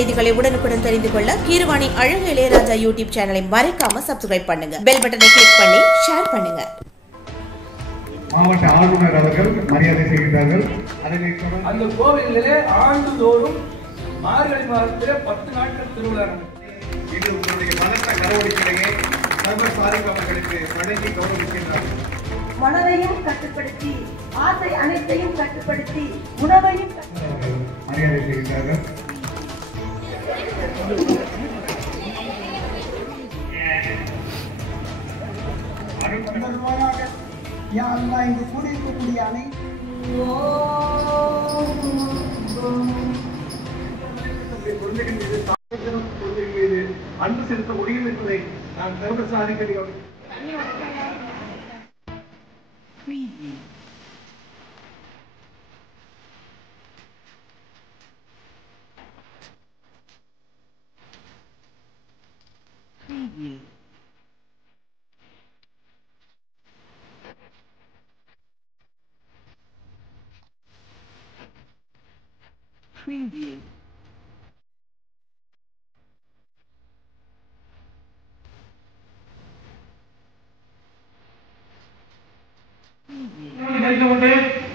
செய்திகளை உடனுக்குடன் தெரிந்து கொள்ள கீரவாணி அழகு இளையராஜா யூடியூப் சேனலை மறக்காம சப்ஸ்கிரைப் பண்ணுங்க. பெல் பட்டனை கிளிக் பண்ணி ஷேர் பண்ணுங்க. மாவட்ட ஆளுநர் அவர்கள் மரியாதை செய்கிறார்கள். அந்த கோவிலிலே ஆண்டுதோறும் மார்கழி மாதத்திலே 10 நாட்கள் திருவிழா. இது உங்களுடைய பலத்த கரவொலிக்கிடையே சர்வர் சாதிக் அவர்களுக்கு வழங்கி கௌரவிக்கின்றார்கள். மனதையும் கட்டுப்படுத்தி ஆசை அனைத்தையும் கட்டுப்படுத்தி உணவையும் மரியாதை செய்கிறார்கள். இங்கு கூடியிருக்கக்கூடிய அன்பு செலுத்த முடியும் என்பதை நான் சர்வர் சாதிக்க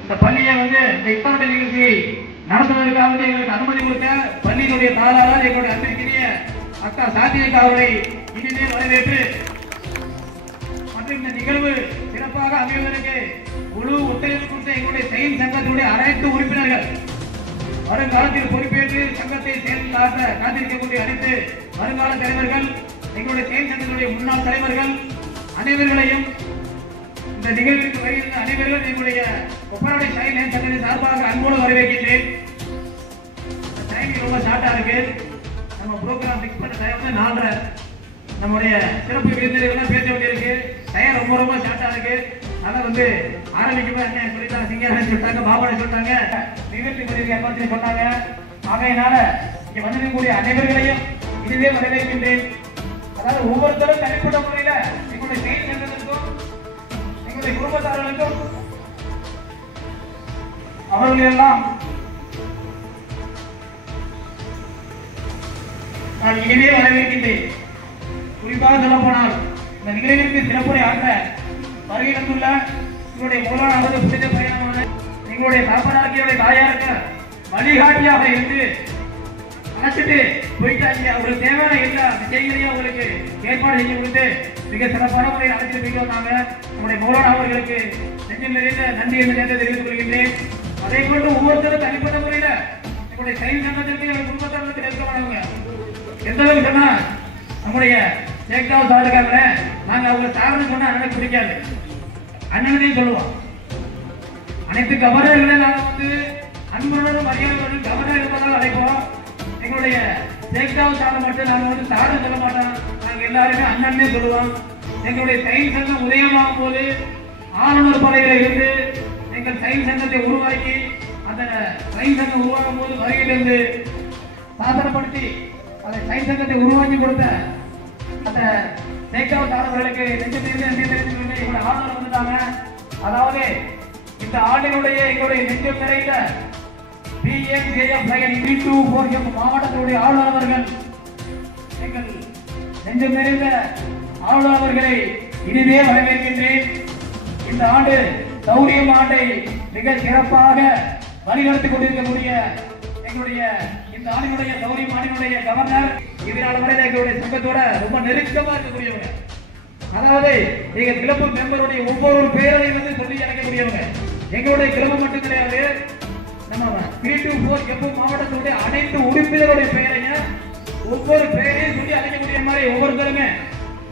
இந்த பள்ளியை இந்த இப்பாட்ட நிகழ்ச்சியை நடத்துவதற்காக எங்களுக்கு அனுமதி கொடுத்த பள்ளியினுடைய தாளாளர் எங்களுடைய அன்பிற்கினிய அக்கா சாத்தியக்கா அவர்களை இனிமே வரவேற்று மற்றும் இந்த நிகழ்வு சிறப்பாக அமைவதற்கு முழு ஒத்துழைப்பு கொடுத்த எங்களுடைய செயல் சங்கத்தினுடைய அனைத்து உறுப்பினர்கள் வருங்காலத்தில் பொறுப்பேற்று சங்கத்தை சேர்ந்து காத்திருக்கக்கூடிய அனைத்து வருங்கால தலைவர்கள் எங்களுடைய செயல் சங்கத்தினுடைய முன்னாள் தலைவர்கள் அனைவர்களையும் இந்த நிகழ்விற்கு வருகின்ற அனைவர்களும் எங்களுடைய கொப்பராடை சைல் சங்கத்தின் சார்பாக அன்போடு வரவேற்கின்றேன். டைமிங் ரொம்ப ஷார்ட்டா இருக்கு. நம்ம ப்ரோக்ராம் ஃபிக்ஸ் பண்ண டைம் 4:30. நம்முடைய சிறப்பு விருந்தினர்கள் பேச வேண்டியிருக்கு. டைம் ரொம்ப ரொம்ப ஷார்ட்டா இருக்கு. அதான் ஆரம்பிக்கும்போது என்ன சொல்லிட்டாங்க, சிங்கர் சொல்லிட்டாங்க, பாபாவை சொல்லிட்டாங்க, நிகழ்ச்சி பதிவு ஏற்பாடு சொன்னாங்க. ஆகையினால இங்க வந்திருக்கக்கூடிய அனைவர்களையும் இதுவே வரவேற்கின்றேன். அதாவது ஒவ்வொருத்தரும் தனிப்பட்ட முறையில எங்களுடைய செயல் சங்கத்திற்கும் குடும்பத்தார்களுக்கும் அவர்கள் எல்லாம் நான் இனிமே வரவேற்கின்றேன். குறிப்பாக சொல்ல போனால் இந்த நிகழ்விற்கு சிறப்புரை ஆற்ற வருகை தந்துள்ள எங்களுடைய மூலமானது புனித பயணமான எங்களுடைய தகப்பனாக்கிய தாயாருக்கு வழிகாட்டியாக இருந்து அழைச்சிட்டு போயிட்டாங்க. அவங்களுக்கு தேவையான எல்லா செய்திகளையும் அவங்களுக்கு ஏற்பாடு செய்ய கொடுத்து மிக சிறப்பான முறையில் அழைச்சிட்டு போயிட்டு வந்தாங்க. நம்முடைய மௌலானா அவர்களுக்கு நெஞ்சில் நிறைந்த நன்றி என்ற நேரத்தை தெரிவித்துக் கொள்கின்றேன். அதே போன்று ஒவ்வொருத்தரும் தனிப்பட்ட முறையில நம்முடைய செயல் சங்கத்திற்கு எங்கள் குடும்பத்தார்களுக்கு நெருக்கமானவங்க. எந்த அளவுக்கு சொன்னா நம்முடைய ஜெயகாவ் சார் இருக்காங்க, நாங்க அவங்க சார்னு சொன்னா எனக்கு பிடிக்காது, அண்ணனையும் சொல்லுவோம். அனைத்து கவர்னர்களையும் நாங்க அன்புடன் மரியாதையுடன் கவர்னர் இருப்பதால் அழைப்போம். எங்களுடைய ஜெயகாவ் சாரை மட்டும் நாங்க சார்னு சொல்ல மாட்டோம், நாங்க எல்லாருமே அண்ணன்னே சொல்லுவோம். எங்களுடைய செயல் சங்கம் உதயமாகும் போது ஆளுநர் படையில இருந்து எங்கள் செயல் சங்கத்தை உருவாக்கி அந்த செயல் சங்கம் உருவாகும் போது வருகையிலிருந்து சாதனப்படுத்தி அந்த செயல் சங்கத்தை உருவாக்கி கொடுத்த அந்த ஜெயகாவ் சாரவர்களுக்கு எங்களுடைய ஆளுநர் வந்துட்டாங்க. அதாவது இந்த ஆண்டினுடைய எங்களுடைய நெஞ்சம் நிறைந்த மாவட்டத்தினுடைய ஆளுநர் அவர்கள் எங்கள் நெஞ்சம் நிறைந்த ஆளுநர் அவர்களை இனிமே வரவேற்கின்றேன். இந்த ஆண்டு சௌரியம் ஆண்டை மிக சிறப்பாக வழிநடத்திக் கொண்டிருக்கக்கூடிய எங்களுடைய இந்த ஆண்டினுடைய சௌரியம் ஆண்டினுடைய கவர்னர் இதனால் வரை எங்களுடைய சங்கத்தோட ரொம்ப நெருக்கமா இருக்கக்கூடியவங்க. அதாவது எங்க கிளப்பு மெம்பருடைய ஒவ்வொரு பேரையும் சொல்லி அழைக்கக்கூடியவங்க. எங்களுடைய கிளப்பு மட்டும் கிடையாது, நம்ம 324 எப்பவும் மாவட்டத்தினுடைய அனைத்து உறுப்பினருடைய பெயரையும் ஒவ்வொரு பெயரையும் சொல்லி அழைக்கக்கூடிய மாதிரி ஒவ்வொருத்தருமே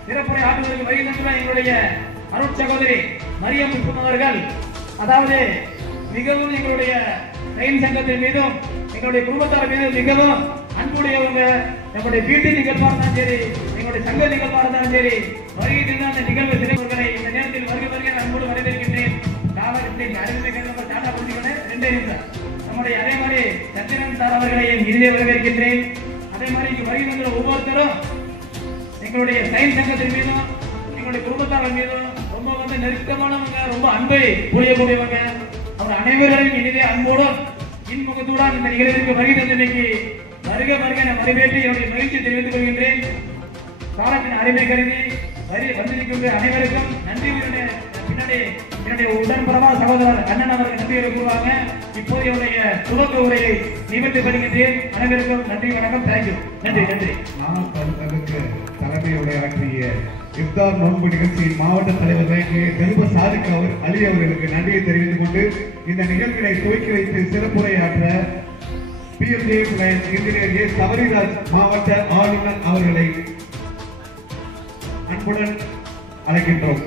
சிறப்புரை ஆற்றுவதற்கு வருகின்ற எங்களுடைய அருட் சகோதரி மரியம் அவர்கள் அதாவது மிகவும் எங்களுடைய செயல் சங்கத்தின் மீதும் எங்களுடைய குடும்பத்தார் மீதும் மிகவும் அன்புடையவங்க. நம்முடைய வீட்டு நிகழ்வா இருந்தாலும் சரி, எங்களுடைய சங்க நிகழ்வா இருந்தாலும் சரி, வருகின்ற அந்த நிகழ்வு சிறப்புகளை இந்த நேரத்தில் வருகை அன்போடு வரவேற்கின்றேன். காவல்துறை அறிவிக்க டாடா புரிஞ்சுக்கணும் 2 நிமிஷம். நம்முடைய அதே மாதிரி சத்திரன் சார் அவர்களை இறுதியை வரவேற்கின்றேன். அதே மாதிரி இங்கு வருகின்ற ஒவ்வொருத்தரும் எங்களுடைய செயல் சங்கத்தின் மீதும் எங்களுடைய குடும்பத்தார்கள் மீதும் ரொம்ப நெருக்கமானவங்க, ரொம்ப அன்பை புரியக்கூடியவங்க. அவர் அனைவரையும் இனிதே அன்போடும் இன்முகத்துடன் இந்த நிகழ்விற்கு வருகை தந்தமைக்கு வருக வருக என வரவேற்று என்னுடைய மகிழ்ச்சி தெரிவித்துக் கொள்கின்றேன். காலத்தின் அருமை கருதி வந்திருக்கின்ற அனைவருக்கும் நன்றி. பின்னாடி என்னுடைய உடன்பரமா சகோதரர் அண்ணன் அவர்கள் நன்றியை கூறுவாங்க. இப்போது என்னுடைய துவக்க உரையை நிகழ்த்தி வருகின்றேன். அனைவருக்கும் நன்றி, வணக்கம், தேங்க்யூ. நன்றி நன்றி. நாமக்கலுக்கு தலைமை உரையாற்றிய இஃப்தார் நோன்பு நிகழ்ச்சியின் மாவட்ட தலைவர் செல்வ சாதிக் அலி அவர்களுக்கு நன்றியை தெரிவித்துக் கொண்டு இந்த நிகழ்வினை துவக்கி வைத்து சிறப்புரையாற்ற PMJ இன்ஜினியர் ஏ சபரிராஜ் மாவட்ட ஆளுநர் அவர்களை அன்புடன் அழைக்கின்றோம்.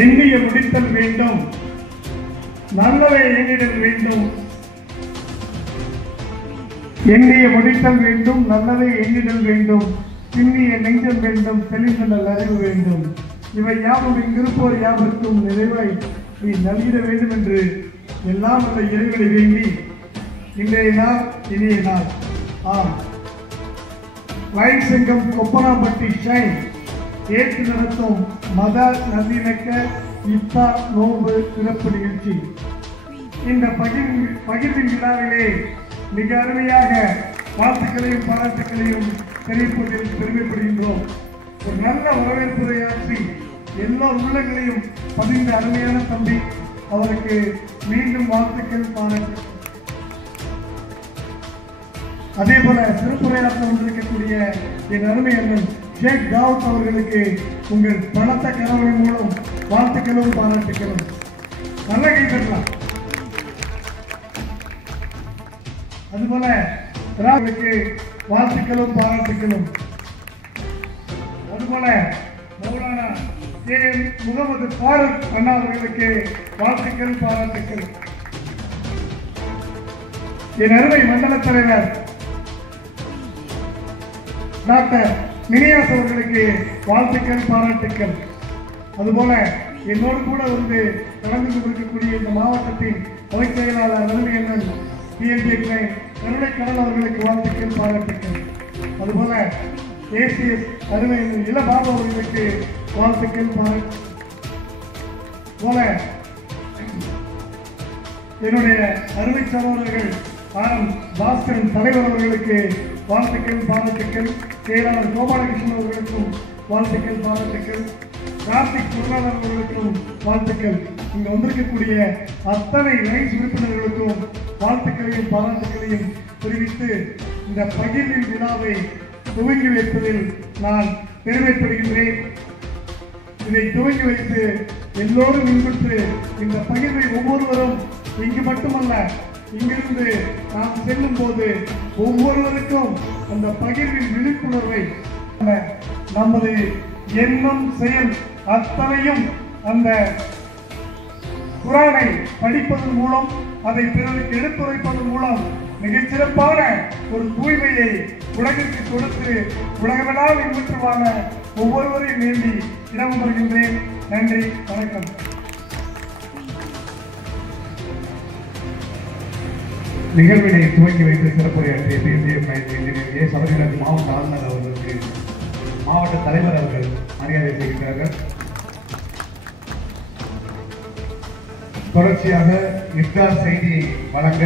எண்ணிய முடித்தல் வேண்டும், நல்லதை எண்ணிடல் வேண்டும். எண்ணிய முடித்தல் வேண்டும், நல்லதை எண்ணிடல் வேண்டும். சின்னிய நெஞ்சம் வேண்டும், தெளிந்த நல் அறிவு வேண்டும். இவை யாவும் இங்கிருப்போர் யாவருக்கும் நிறைவாய் நீ நல்கிட வேண்டும் என்று எல்லாம் உள்ள இறைவனை வேண்டி இன்றைய நாள் இனிய நாள். ஆம், வயல் சங்கம் கொப்பனாம்பட்டி ஷைன் ஏற்று நடத்தும் மத நல்லிணக்க இஃப்தார் நோன்பு சிறப்பு நிகழ்ச்சி. இந்த பகிர்வின் விழாவிலே மிக அருமையாக வாழ்த்துக்களையும் பாராட்டுகளையும் தெரிவிப்பதில் பெருமைப்படுகின்றோம். ஒரு நல்ல வரவேற்புரையாற்றி எல்லா உள்ளங்களையும் பதிந்த அருமையான தம்பி அவருக்கு மீண்டும் வாழ்த்துக்கள், பாராட்டு. அதே போல சிறப்புரையாற்ற வந்திருக்கக்கூடிய என் அருமை அண்ணன் ஷேக் தாவூத் அவர்களுக்கு உங்கள் பலத்த கரவணை மூலம் வாழ்த்துக்களும் பாராட்டுகளும். நல்ல கைப்பற்றலாம். அதுபோல ராவுக்கு வாழ்த்துக்களும் பாராட்டுகளும். அதுபோல மௌலானா KM முகமது ஃபாரூக் அண்ணா அவர்களுக்கு வாழ்த்துக்கள், பாராட்டுகள். என் அருமை மண்டல தலைவர் டாக்டர் மினியாஸ் அவர்களுக்கு வாழ்த்துக்கள், பாராட்டுக்கள். அதுபோல என்னோடு கூட வந்து கலந்து கொண்டிருக்கக்கூடிய இந்த மாவட்டத்தின் துணைச் செயலாளர் அருமையண்ணன் PMJ கருணைக்கடல் அவர்களுக்கு வாழ்த்துக்கள், பாராட்டுக்கள். அதுபோல ACS அருமையண்ணன் இளபாபு அவர்களுக்கு வாழ்த்துக்கள், பாராட்டு. போல என்னுடைய அருமை சகோதரர்கள் பாஸ்கரன் தலைவர் அவர்களுக்கு வாழ்த்துக்கள், பாராட்டுக்கள். செயலாளர் கோபாலகிருஷ்ணன் அவர்களுக்கும் வாழ்த்துக்கள், பாராட்டுக்கள். கார்த்திக் பொருளாளர் அவர்களுக்கும் வாழ்த்துக்கள். இங்கு வந்திருக்கக்கூடிய அத்தனை லைன்ஸ் உறுப்பினர்களுக்கும் வாழ்த்துக்களையும் பாராட்டுகளையும் தெரிவித்து இந்த பகிர்வின் விழாவை துவங்கி வைப்பதில் நான் பெருமைப்படுகின்றேன். இதை துவங்கி வைத்து எல்லோரும் இன்புற்று இந்த பகிர்வை ஒவ்வொருவரும் இங்கு மட்டுமல்ல, இங்கிருந்து நாம் செல்லும் போது ஒவ்வொருவருக்கும் அந்த பகிர்வின் விழிப்புணர்வை நமது எண்ணம் செயல் அத்தனையும் அந்த குரானை படிப்பதன் மூலம் அதை பிறருக்கு எடுத்துரைப்பதன் மூலம் மிகச்சிறப்பான ஒரு தூய்மையை உலகிற்கு கொடுத்து உலகமெல்லாம் இன்புற்று வாழ ஒவ்வொருவரையும் வேண்டி இடம் வருகின்றேன். நன்றி, வணக்கம். நிகழ்வினை துவங்கி வைத்து சிறப்புரையாற்றிய PMJ இன்ஜினியர் ஏ சபரிராஜ் மாவட்ட ஆளுநர் அவர்களுக்கு மாவட்ட தலைவர் அவர்கள் மரியாதை செய்கின்றார்கள். தொடர்ச்சியாக இஃப்தார் செய்தியை வழங்க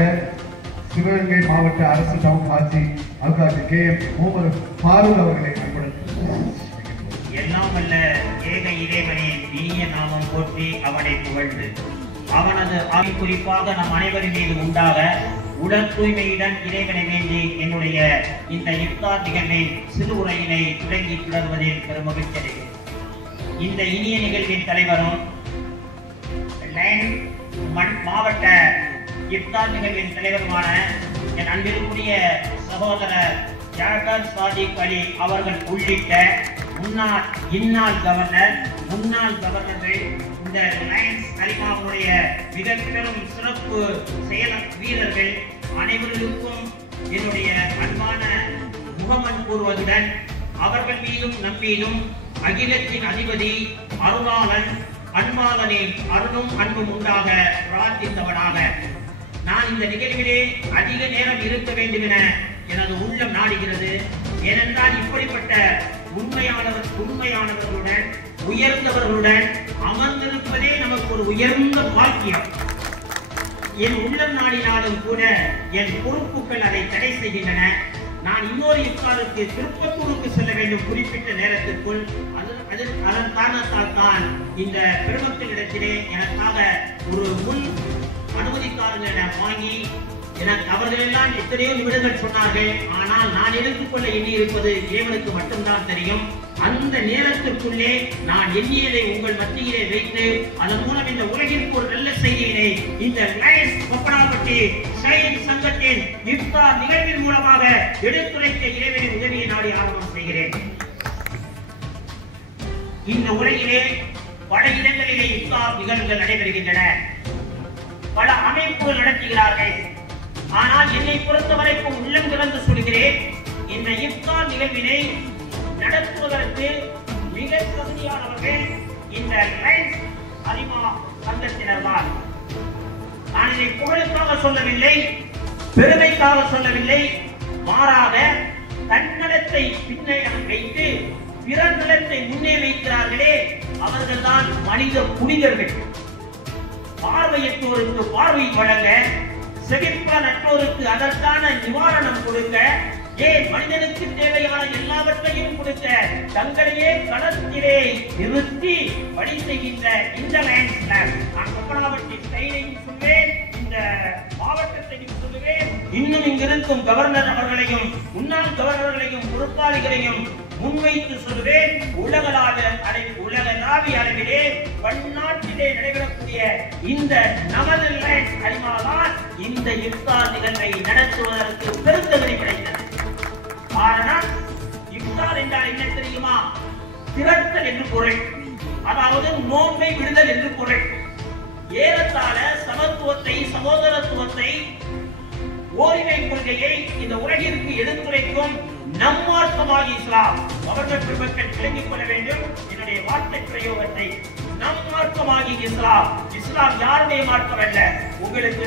சிவகங்கை மாவட்ட அரசு டவுன் ஆட்சி KM முகமது ஃபாரூக் அவர்களை அன்புடன் எல்லாம் வல்ல ஏக இறைவனின் இனிய நாமம் போற்றி அவனை புகழ்ந்து அவனது ஆவி குறிப்பாக நம் அனைவரின் மீது உண்டாக உடல் தூய்மையுடன் இறைவனை வேண்டி என்னுடைய இந்த இஃப்தார் நிகழ்வின் சிறு உரையினை தொடங்கி தொடர்வதில் பெரும் மகிழ்ச்சி அடைகிறேன். இந்த இனிய நிகழ்வின் தலைவரும் மாவட்ட இஃப்தார் நிகழ்வின் தலைவருமான என் அன்பிற்குரிய சகோதரர் ஜாகர் சாதிக் அலி அவர்கள் உள்ளிட்ட முன்னாள் கவர்னர்கள் இந்த லைன்ஸ் கலிமாவுடைய மிக பெரும் சிறப்பு செயல் வீரர்கள் அனைவருக்கும் என்னுடைய அன்பான முகமன் கூறுவதுடன் அவர்கள் மீதும் நம்பீதும் அகிலத்தின் அதிபதி அருளாளன் அன்பாளனின் அருளும் அன்பும் உண்டாக பிரார்த்தித்தவனாக நான் இந்த நிகழ்விலே அதிக நேரம் இருக்க வேண்டும் என எனது உள்ளம் நாடுகிறது. ஏனென்றால் இப்படிப்பட்ட உண்மையானவர்களுடன் உயர்ந்தவர்களுடன் அமர்ந்திருப்பதே நமக்கு ஒரு உயர்ந்த பாக்கியம். என் உள்ளம் நாடினாலும் கூட என் பொறுப்புகள் அதை தடை செய்கின்றன. நான் இன்னொரு இஃப்தாருக்கு திருப்பத்தூருக்கு செல்ல வேண்டும் குறிப்பிட்ட நேரத்திற்குள். அதன் காரணத்தால் தான் இந்த பெருமக்களிடத்திலே எனக்காக ஒரு முன் அனுமதிக்காரங்களை வாங்கி எனக்கு அவர்கள் எல்லாம் எத்தனையோ நிமிடங்கள் சொன்னார்கள். ஆனால் நான் எடுத்துக்கொள்ள எண்ணி இருப்பது இறைவனுக்கு மட்டும்தான் தெரியும். அந்த நேரத்திற்குள்ளே நான் எண்ணியதை உங்கள் மத்தியிலே வைத்து அதன் மூலம் இந்த உலகிற்கு ஒரு நல்ல செய்தியினை இந்த லயன்ஸ் கொப்பனாப்பட்டி ஷைன் சங்கத்தின் இஃப்தார் நிகழ்வின் மூலமாக எடுத்துரைக்க இறைவனின் உதவியை நாடி ஆரம்பம் செய்கிறேன். இந்த உலகிலே பல இடங்களிலே இஃப்தார் நிகழ்வுகள் நடைபெறுகின்றன. பல அமைப்புகள் நடத்துகிறார்கள். ஆனால் என்னை பொறுத்தவரைக்கும் உள்ளம் திறந்து சொல்கிறேன், இந்த இஃப்தார் நிகழ்வினை நடத்துவதற்கு மிக தகுதியானவர்கள் இந்த லைன்ஸ் அரிமா சங்கத்தினர் தான். நான் இதை புகழுக்காக சொல்லவில்லை, பெருமைக்காக சொல்லவில்லை. மாறாக தன்னலத்தை பின்னே வைத்து பிற நலத்தை முன்னே வைக்கிறார்களே, அவர்கள் தான் மனித புனிதர்கள். பார்வையற்றோருக்கு பார்வை வழங்க, செவிப்பானற்றோருக்கு அதற்கான நிவாரணம் கொடுக்க, மனிதனுக்கு தேவையான எல்லாவற்றையும் கொடுக்க தங்களையே களத்திலே நிறுத்தி வழி செய்கின்ற இந்த லைன்ஸ் கிளப், நான் கொப்பனாப்பட்டி ஸ்டைலையும் சொல்வேன், இந்த மாவட்டத்தையும் சொல்லுவேன், இன்னும் இங்கிருக்கும் கவர்னர் அவர்களையும் முன்னாள் கவர்னர்களையும் பொறுப்பாளிகளையும் முன்வைத்து சொல்வேன். உலகளாவிய அளவிலே பன்னாட்டிலே நடைபெறக்கூடிய இந்த நமது லைன்ஸ் அரிமாதான் இந்த இஃப்தார் நிகழ்வை நடத்துவதற்கு பெருந்தகை கிடைத்தது. காரணம், இஃப்தார் என்றால் என்ன தெரியுமா? திரட்டல் என்று பொருள். அதாவது நோன்பை விடுதல் என்று பொருள். ஏறத்தாழ சமத்துவத்தை, சகோதரத்துவத்தை, ஓரிமை கொள்கையை இந்த உலகிற்கு எடுத்துரைக்கும் நம்மார்க்கமாகி இஸ்லாம். அவர்கள் பெருமக்கள் விளங்கிக் கொள்ள வேண்டும் என்னுடைய வார்த்தை பிரயோகத்தை. நம்மார்க்கமாகி இஸ்லாம். இஸ்லாம் யாருடைய மார்க்கம் அல்ல. உங்களுக்கு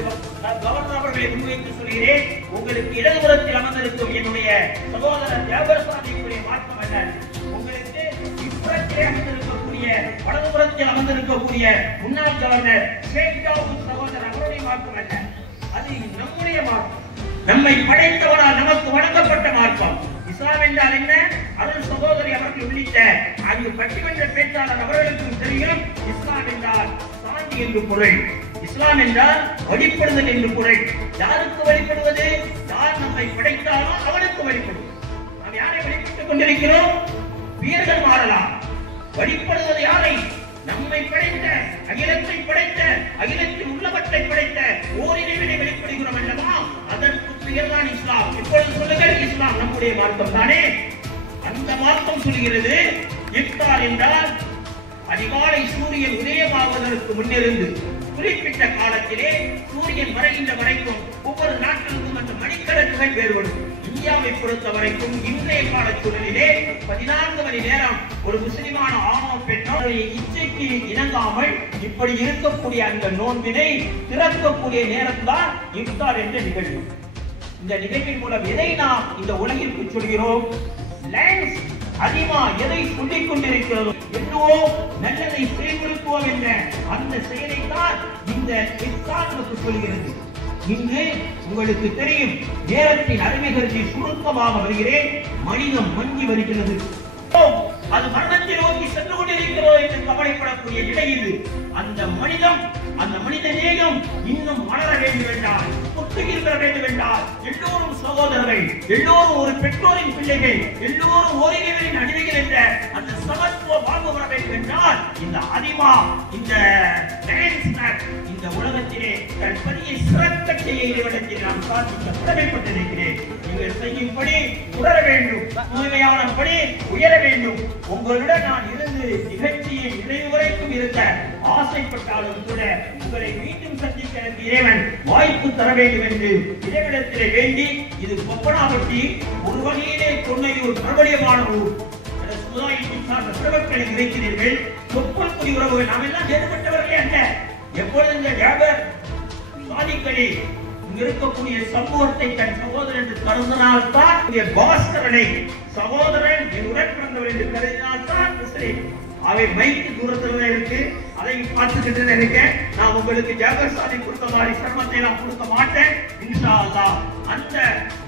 கவர்னர் அவர்களை முன்வைத்து சொல்கிறேன், உங்களுக்கு இடதுபுறத்தில் அமர்ந்திருக்கும் என்னுடைய சகோதரர் ஜாபர்சாமிக்குரிய மார்க்கம் அல்ல. உங்களுக்கு இப்புறத்திலே அமர்ந்திருக்கக்கூடிய வலதுபுறத்தில் அமர்ந்திருக்கக்கூடிய முன்னாள் கவர்னர் ஷேக் தாவூத் சகோதரர் அவருடைய மார்க்கம் அல்ல. அது நம்முடைய மார்க்கம். நம்மை படைத்தவரால் நமக்கு வழங்கப்பட்ட மார்க்கம். இஸ்லாம் என்றால் என்ன? அருள் சகோதரி அவர்கள் உள்ளிட்ட அங்கு பட்டிமன்ற பேச்சாளர் அவர்களுக்கும் தெரியும். இஸ்லாம் என்றால் சாந்தி என்று பொருள். இஸ்லாம் என்றால் வழிபடுதல் என்று பொருள். யாருக்கு வழிபடுவது? யார் நம்மை படைத்தாரோ அவனுக்கு வழிபடுவது. நாம் யாரை வழிபட்டுக் கொண்டிருக்கிறோம்? வீரர்கள் மாறலாம். வழிபடுவது யாரை? நம்மை படைத்த, அகிலத்தை படைத்த, அகிலத்தில் உள்ளவற்றை படைத்த ஓரிரைவனை வெளிப்படுகிறோம் அல்லவா? அதற்கு பெயர்தான் இஸ்லாம். இப்பொழுது சொல்லுங்கள், இஸ்லாம் நம்முடைய மார்க்கம் தானே. அந்த மார்க்கம் சொல்கிறது, இஃப்தார் என்றால் அதிகாலை சூரியன் உதயமாவதற்கு முன்னிருந்து குறிப்பிட்ட காலத்திலே சூரியன் மறைகின்ற வரைக்கும் ஒவ்வொரு நாட்டிற்கும் அந்த மணிக்கணக்குகள் வேறுபடும். இந்தியாவை பொறுத்த வரைக்கும் இன்றைய கால சூழலிலே 14 மணி நேரம் ஒரு முஸ்லிமான ஆணோ பெண்ணோ இச்சைக்கு இணங்காமல் இப்படி இருக்கக்கூடிய அந்த நோன்பினை திறக்கக்கூடிய நேரம்தான் இஃப்தார் என்ற நிகழ்வு. இந்த நிகழ்வின் மூலம் எதை நாம் இந்த உலகிற்கு சொல்கிறோம்? லைன்ஸ் அதிகமா எதை சொல்லிக் கொண்டிருக்கிறோம்? என்னவோ நல்லதை செயல்படுத்துவோம் என்ற அந்த செயலை தான் இந்த இஃப்தார் நமக்கு சொல்கிறது. இன்று உங்களுக்கு தெரியும், நேரத்தின் அருமை கருதி சுருக்கமாக வருகிறேன். மனிதம் மங்கி வருகிறது. அது மரணத்தை நோக்கி சென்று கொண்டிருக்கிறோம் என்று கவலைப்படக்கூடிய நிலை இது. அந்த மனிதம், அந்த மனித நேயம் இன்னும் வளர வேண்டும் என்றால், புத்துயிர் பெற வேண்டும் என்றால், எல்லோரும் சகோதரர்கள், எல்லோரும் ஒரு பெற்றோரின் பிள்ளைகள், எல்லோரும் ஓரிரைவனின் அடிமைகள் என்ற அந்த சமத்துவ வாழ்வு வர வேண்டும் என்றால், இந்த அதிமா, இந்த இந்த உலகத்திலே தன் பணியை சிறக்க செய்ய இறைவனத்தில் நாம் பிரார்த்திக்க கடமைப்பட்டிருக்கிறேன். நீங்கள் செய்யும்படி உணர வேண்டும், தூய்மையானபடி உயர வேண்டும். உங்களுடன் நான் இருந்து நிகழ்ச்சியை நிறைவு வரைக்கும் இருக்க ஆசைப்பட்டாலும் கூட உங்களை மீண்டும் சந்திக்க இறைவன் வாய்ப்பு தர வேண்டும் என்று இறைவனிடத்திலே வேண்டி, இது கொப்பனாப்பட்டி ஒரு வகையிலே தொன்னையூர் பிரபலியமான ஊர். சமுதாயத்தின் சார்ந்த சிறப்புகளை இருக்கிறீர்கள். தொப்புள்குடி உறவுகள் நாம் எல்லாம் வேறுபட்டவர்களே அல்ல. எப்பொழுது இந்த ஜாபர் சாதிக்களே இங்க இருக்கக்கூடிய சமூகத்தை தன் சகோதரன் என்று கருதினால்தான், பாஸ்கரனை சகோதரன் உடன் பிறந்தவர் என்று கருதினால்தான் முஸ்லிம். அவை மைக்கு தூரத்துல இருக்கு, அதை பார்த்துக்கிட்டு இருக்க. நான் உங்களுக்கு ஜாபர் சாதிக் கொடுத்த மாதிரி சிரமத்தை நான் கொடுக்க மாட்டேன். இன்ஷா அல்லாஹ் அந்த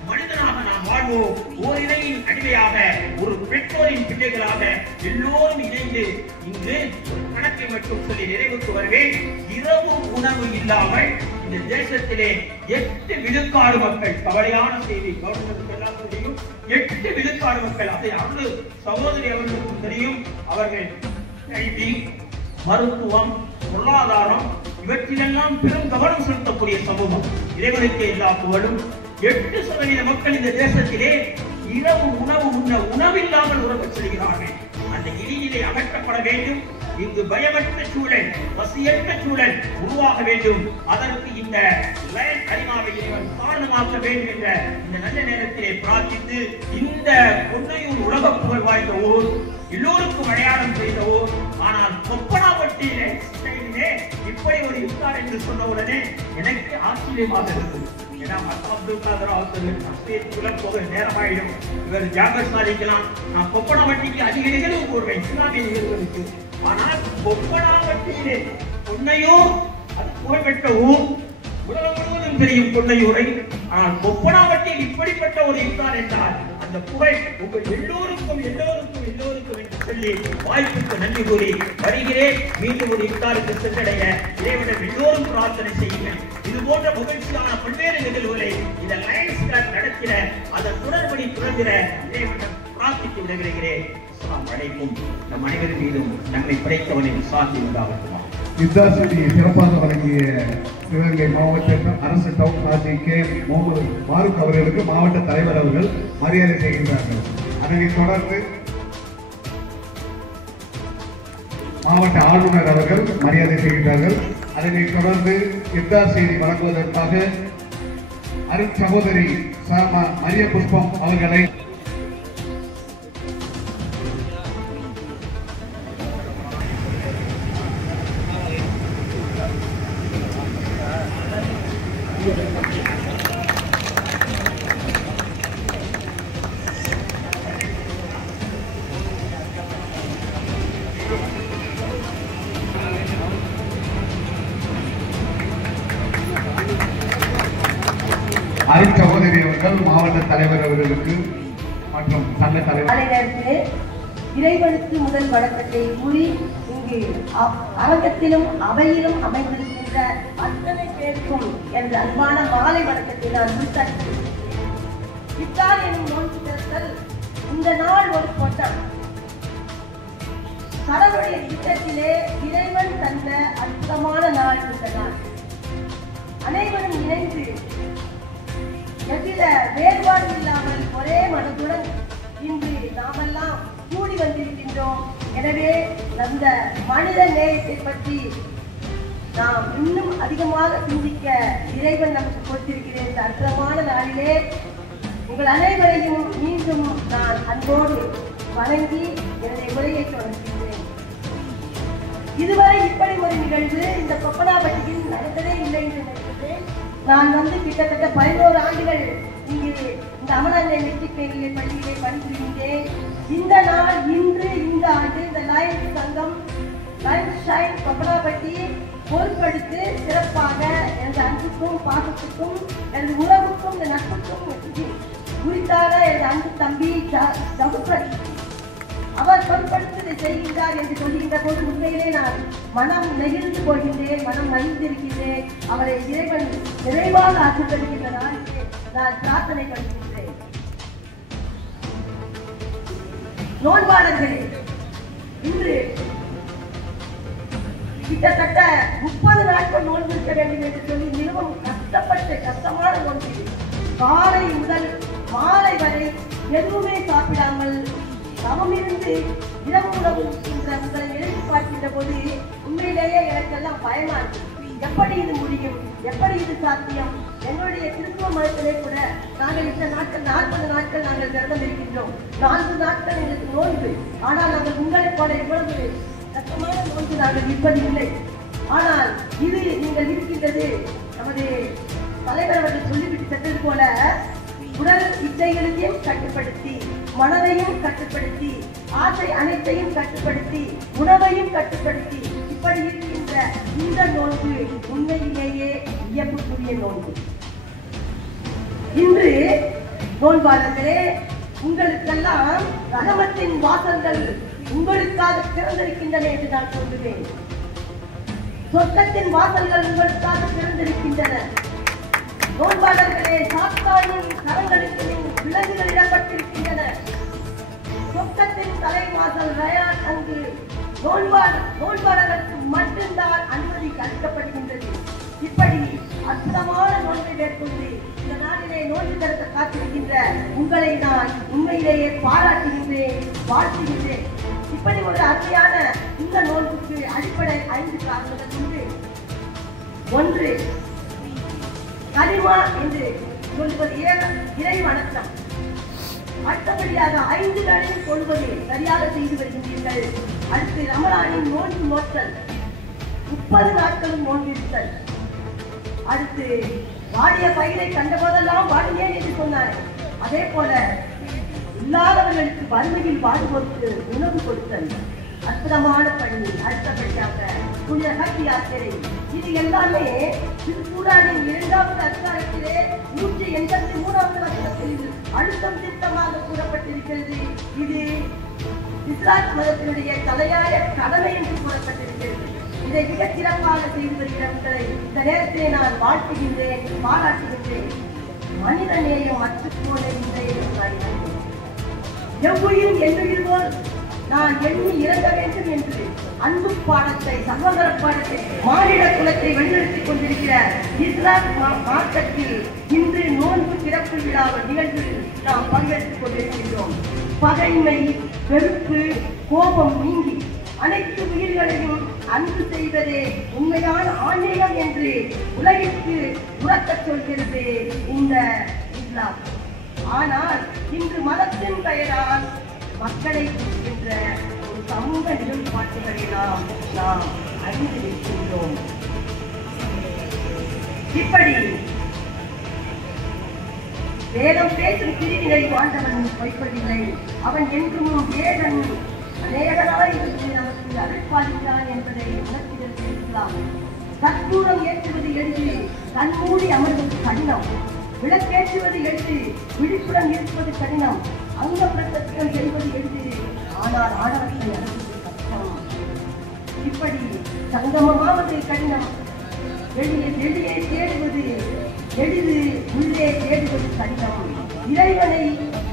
மனிதனாக நாம் வாழ்வோம். ஓரிரையின் அடிமையாக, ஒரு பெற்றோரின் பிள்ளைகளாக எல்லோரும் இணைந்து இங்கு ஒரு கணக்கை மட்டும் சொல்லி நிறைவுக்கு வருவேன். இரவு உணவு இல்லாமல் இந்த தேசத்திலே 8 விழுக்காடு மக்கள், கவலையான செய்தி, கவர்மெண்ட் எல்லாம் தெரியும், 8 விழுக்காடு மக்கள், அதை அவரு சகோதரி அவர்களுக்கும் தெரியும். அவர்கள் கல்வி, மருத்துவம், பொருளாதாரம் இவற்றிலெல்லாம் பெரும் கவனம் செலுத்தக்கூடிய சமூகம். இறைவனுக்கு எல்லா புகழும். 8% மக்கள் இந்த தேசத்திலே இரவு உணவு உணவில்லாமல் உறவு செல்கிறார்கள். அந்த இழிநிலை அகற்றப்பட வேண்டும். இங்கு பயமற்ற சூழல், பசியற்ற சூழல் உருவாக வேண்டும். அதற்கு இந்த லயன் கரிமாவை இறைவன் காரணமாக்க வேண்டும் என்ற இந்த நல்ல நேரத்திலே பிரார்த்தித்து, இந்த பொன்னையூர் உலக புகழ் வாய்ந்த ஊர், எல்லோருக்கும் அடையாளம் செய்த ஊர். ஆனால் கொப்பனாப்பட்டியிலே இப்படி ஒரு இஃப்தார் என்று சொன்ன உடனே எனக்கு ஆச்சரியமாக இருக்குது. போக நேரமாயிடும். இவர் ஜாபர் சாதிக்கலாம். நான் கொப்பனாவட்டிக்கு அதிக நிகழ்வு போடுவேன் இஸ்லாமிய நிகழ்வுகளுக்கு. ஆனால் கொப்பனாவட்டியிலே பொன்னையூர் அது புகழ்பெற்ற ஊர், உலகம் முழுவதும் தெரியும் பொன்னையூரை. ஆனால் கொப்பனாவட்டியில் இப்படிப்பட்ட ஒரு இஃப்தார் என்றால் அந்த புகழ் உங்கள் எல்லோருக்கும் எல்லோருக்கும் எல்லோருக்கும் என்று சொல்லி வாய்ப்புக்கு நன்றி கூறி வருகிறேன். மீண்டும் ஒரு இஃப்தாருக்கு சென்றடைய இறைவனிடம் எல்லோரும் பிரார்த்தனை செய்யுங்கள். இது போன்ற மகிழ்ச்சியான பல்வேறு நிகழ்வுகளை இந்த லயன்ஸ் கிளப் நடத்திட, அதன் தொடர்படி துறந்திட இறைவனிடம் பிரார்த்தித்து விடைபெறுகிறேன். அஸ்ஸலாமு அலைக்கும். நம் அனைவரின் மீதும் நம்மை படைத்தவனின் சாந்தி உண்டாகட்டுமா. இஃப்தார் செய்தியை சிறப்பாக வழங்கிய சிவகங்கை மாவட்ட அரசு டவுன் காஜி கே முகமது மாருக் அவர்களுக்கு மாவட்ட தலைவர் அவர்கள் மரியாதை செய்கின்றார்கள். அதனைத் தொடர்ந்து மாவட்ட ஆளுநர் அவர்கள் மரியாதை செய்கின்றார்கள். அதனைத் தொடர்ந்து இஃப்தார் செய்தி வழங்குவதற்காக அருட்சகோதரி மரிய புஷ்பம் அவர்களை அருட்சகோதரி அவர்கள் மாவட்ட தலைவர் அவர்களுக்கு மற்றும் சங்க தலைவர் இறைவனுக்கு முதல் வணக்கத்தை கூறி இங்கு அரங்கத்திலும் அவையிலும் அமைந்திருக்கின்ற அத்தனை பேருக்கும் எனது அன்பான மாலை வணக்கத்தை நான் உரித்தாக்கிறேன். இஃப்தார் எனும் நோன்பு திறத்தல் இந்த நாள் ஒரு பொட்டம். கடவுளுடைய திட்டத்திலே இறைவன் தந்த அற்புதமான நாள் இந்த நாள். அனைவரும் இணைந்து எவ்வித வேறுபாடு இல்லாமல் ஒரே மனதுடன் இன்று நாமெல்லாம் கூடி வந்திருக்கின்றோம். எனவே அந்த மனித நேயத்தை பற்றி நாம் இன்னும் அதிகமாக சிந்திக்க இறைவன் நமக்கு கொடுத்திருக்கிறேன். இந்த அற்புதமான நாளிலே உங்கள் அனைவரையும் மீண்டும் நான் அன்போடு வணங்கி என்னுடைய உரையை தொடர்கின்றேன். இதுவரை இப்படி ஒரு நிகழ்வு இந்த கொப்பனாப்பட்டியில் நடந்ததே இல்லை என்று நினைக்கிறேன். நான் கிட்டத்தட்ட 11 ஆண்டுகள் இங்கு இந்த அமலாநிலை மெட்ரிக் பள்ளியிலே பணிபுரிகின்றேன். இந்த நாள் இன்று இந்த ஆண்டு இந்த லயன்ஸ் சங்கம் லயன்ஸ் ஷைன் கொப்பனாப்பட்டி பொறுப்பெடுத்து சிறப்பாக எனது அன்புக்கும் பாசத்துக்கும் எனது உறவுக்கும் இந்த நட்புக்கும் குறித்தான எனது அன்பு தம்பி ஜகுபதி அவர் பொறுப்படுத்தி செய்கின்றார் என்று சொல்லுகின்ற போது உண்மையிலே நான் மனம் நெகிழ்ந்து போகின்றேன், மனம் மகிழ்ந்திருக்கின்றேன். அவரை இறைவன் நிறைவாக ஆசீர்வதிக்கின்ற நாளிலே நான் பிரார்த்தனை பண்ணுகின்றேன். நோன்பாளர்களே, இன்று கிட்டத்தட்ட 30 நாட்கள் நோன்பு இருக்க வேண்டும் என்று சொல்லி மிகவும் கஷ்டமான நோன்பு. காலை முதல் மாலை வரை எதுவுமே சாப்பிடாமல் தவமிருந்து இரவு உணவு உங்களை நினைத்து பார்க்கின்ற போது உண்மையிலேயே எனக்கெல்லாம் பயமா இருக்கு. எப்படி இது முடியும், எப்படி இது சாத்தியம்? என்னுடைய திருத்துவ மதத்திலே கூட நாங்கள் இந்த நாட்கள் 40 நாட்கள் நாங்கள் விரதம் இருக்கின்றோம். 4 நாட்கள் எங்களுக்கு நோன்பு. ஆனால் நாங்கள் உங்களை போல இவ்வளவு கஷ்டமான நோன்பு நாங்கள் இருப்பதில்லை. ஆனால் இது நீங்கள் இருக்கின்றது. நமது தலைவர் அவர்கள் சொல்லிவிட்டு சென்றது போல உடல் இச்சைகளையும் கட்டுப்படுத்தி, மனதையும் கட்டுப்படுத்தி, ஆசை அனைத்தையும் கட்டுப்படுத்தி, உணவையும் கட்டுப்படுத்தி, இப்படி இருக்கின்ற இந்த நோன்பு உண்மையிலேயே வியப்புக்குரிய நோன்பு. இன்று நோன்பாளர்களே, உங்களுக்கெல்லாம் ரகமத்தின் வாசல்கள் உங்களுக்காக திறந்திருக்கின்றன என்று நான் சொல்லுவேன். சொர்க்கத்தின் வாசல்கள் உங்களுக்காக திறந்திருக்கின்றன. நோன்பாளர்களே, சாத்தானின் கரங்களுக்கு விலங்குகள் இடப்பட்டிருக்கின்றன. சொர்க்கத்தின் தலைவாசல் ரயான் அங்கு நோன்பாளர்களுக்கு மட்டும்தான் அனுமதி அளிக்கப்படுகின்றது. இப்படி அற்புதமான நோன்பை மேற்கொண்டு இந்த நாளிலே நோன்பு திறக்க காத்திருக்கின்ற உங்களை நான் உண்மையிலேயே பாராட்டுகின்றேன், வாழ்த்துகின்றேன். இப்படி ஒரு அருமையான இந்த நோன்புக்கு அடிப்படை 5 காரணங்கள் உண்டு. 1, கலிமா என்று சொல்வது இறை வணக்கம். அடுத்தபடியாக 5 வேளையும் கொள்வது சரியாக செய்து வருகின்றீர்கள். அடுத்து ரமலானின் நோன்பு நோற்றல், 30 நாட்களும் நோன்பிருத்தல். அடுத்து வாடிய பயிரை கண்ட போதெல்லாம் வாடினேன் என்று சொன்னார். அதே போல இல்லாதவர்களுக்கு வறுமையில் வாழ்வோருக்கு உணவு கொடுத்தல் அற்புதமான பணி. அடுத்தபடியாக புனித ஹஜ் யாத்திரை. இது எல்லாமே திருக்குர்ஆனின் 2வது அதிகாரத்திலே 183வது வசனத்தில் அழுத்தம் திருத்தமாக கூறப்பட்டிருக்கிறது. இது இஸ்லாம் மதத்தினுடைய தலையாய கடமை என்று கூறப்பட்டிருக்கிறது. இதை மிகச் சிறப்பாக செய்து வருகிற உங்களை இந்த நேரத்திலே நான் வாழ்த்துகின்றேன், பாராட்டுகின்றேன். மனிதநேயம் அற்றுப்போன இன்றைய எவ்வுயிரும் என்னுயிர் போல் நான் எண்ணி இறங்க வேண்டும் என்று அன்பு பாடத்தை, சகோதர பாடத்தை, மானிட குலத்தை வழிநடத்திக் கொண்டிருக்கிற இஸ்லாம் மார்க்கத்தில் இன்று நோன்பு திறப்பு விழா நிகழ்வில் நாம் பங்கெடுத்துக் கொண்டிருக்கின்றோம். பகைமை, வெறுப்பு, கோபம் நீங்கி அனைத்து உயிர்களையும் அன்பு செய்வதே உண்மையான ஆன்மீகம் என்று உலகிற்கு உறக்கச் சொல்கிறது இந்த இஸ்லாம். ஆனால் இன்று மதத்தின் பெயரால் மக்களை குறிக்கின்ற ஒரு சமூக நிலைப்பாட்டுகளை நாம் அறிந்து இருக்கின்றோம். இப்படி வேதம் பேசும் பிரிவினை வாழ்ந்தவன் வைப்பதில்லை. அவன் என்றும் வேதன் அநேகனாய் இருந்து நமக்கு அருள்பாலிக்கிறான் என்பதை உணர்த்திகள் இருக்கலாம். கற்பூரம் ஏற்றுவது எளிது, கண்மூடி அமர்வது கடினம். விளக்கேற்றுவது எளிது, விழிப்புடன் இருப்பது கடினம். அங்க பிரசத்திகள் செய்வது எளிது, ஆனால் ஆடவத்தை அடைவது கஷ்டம். இப்படி சங்கமமாவது கடினம், வெளியே தேடுவது எளிது, உள்ளே தேடுவது கடினம். இறைவனை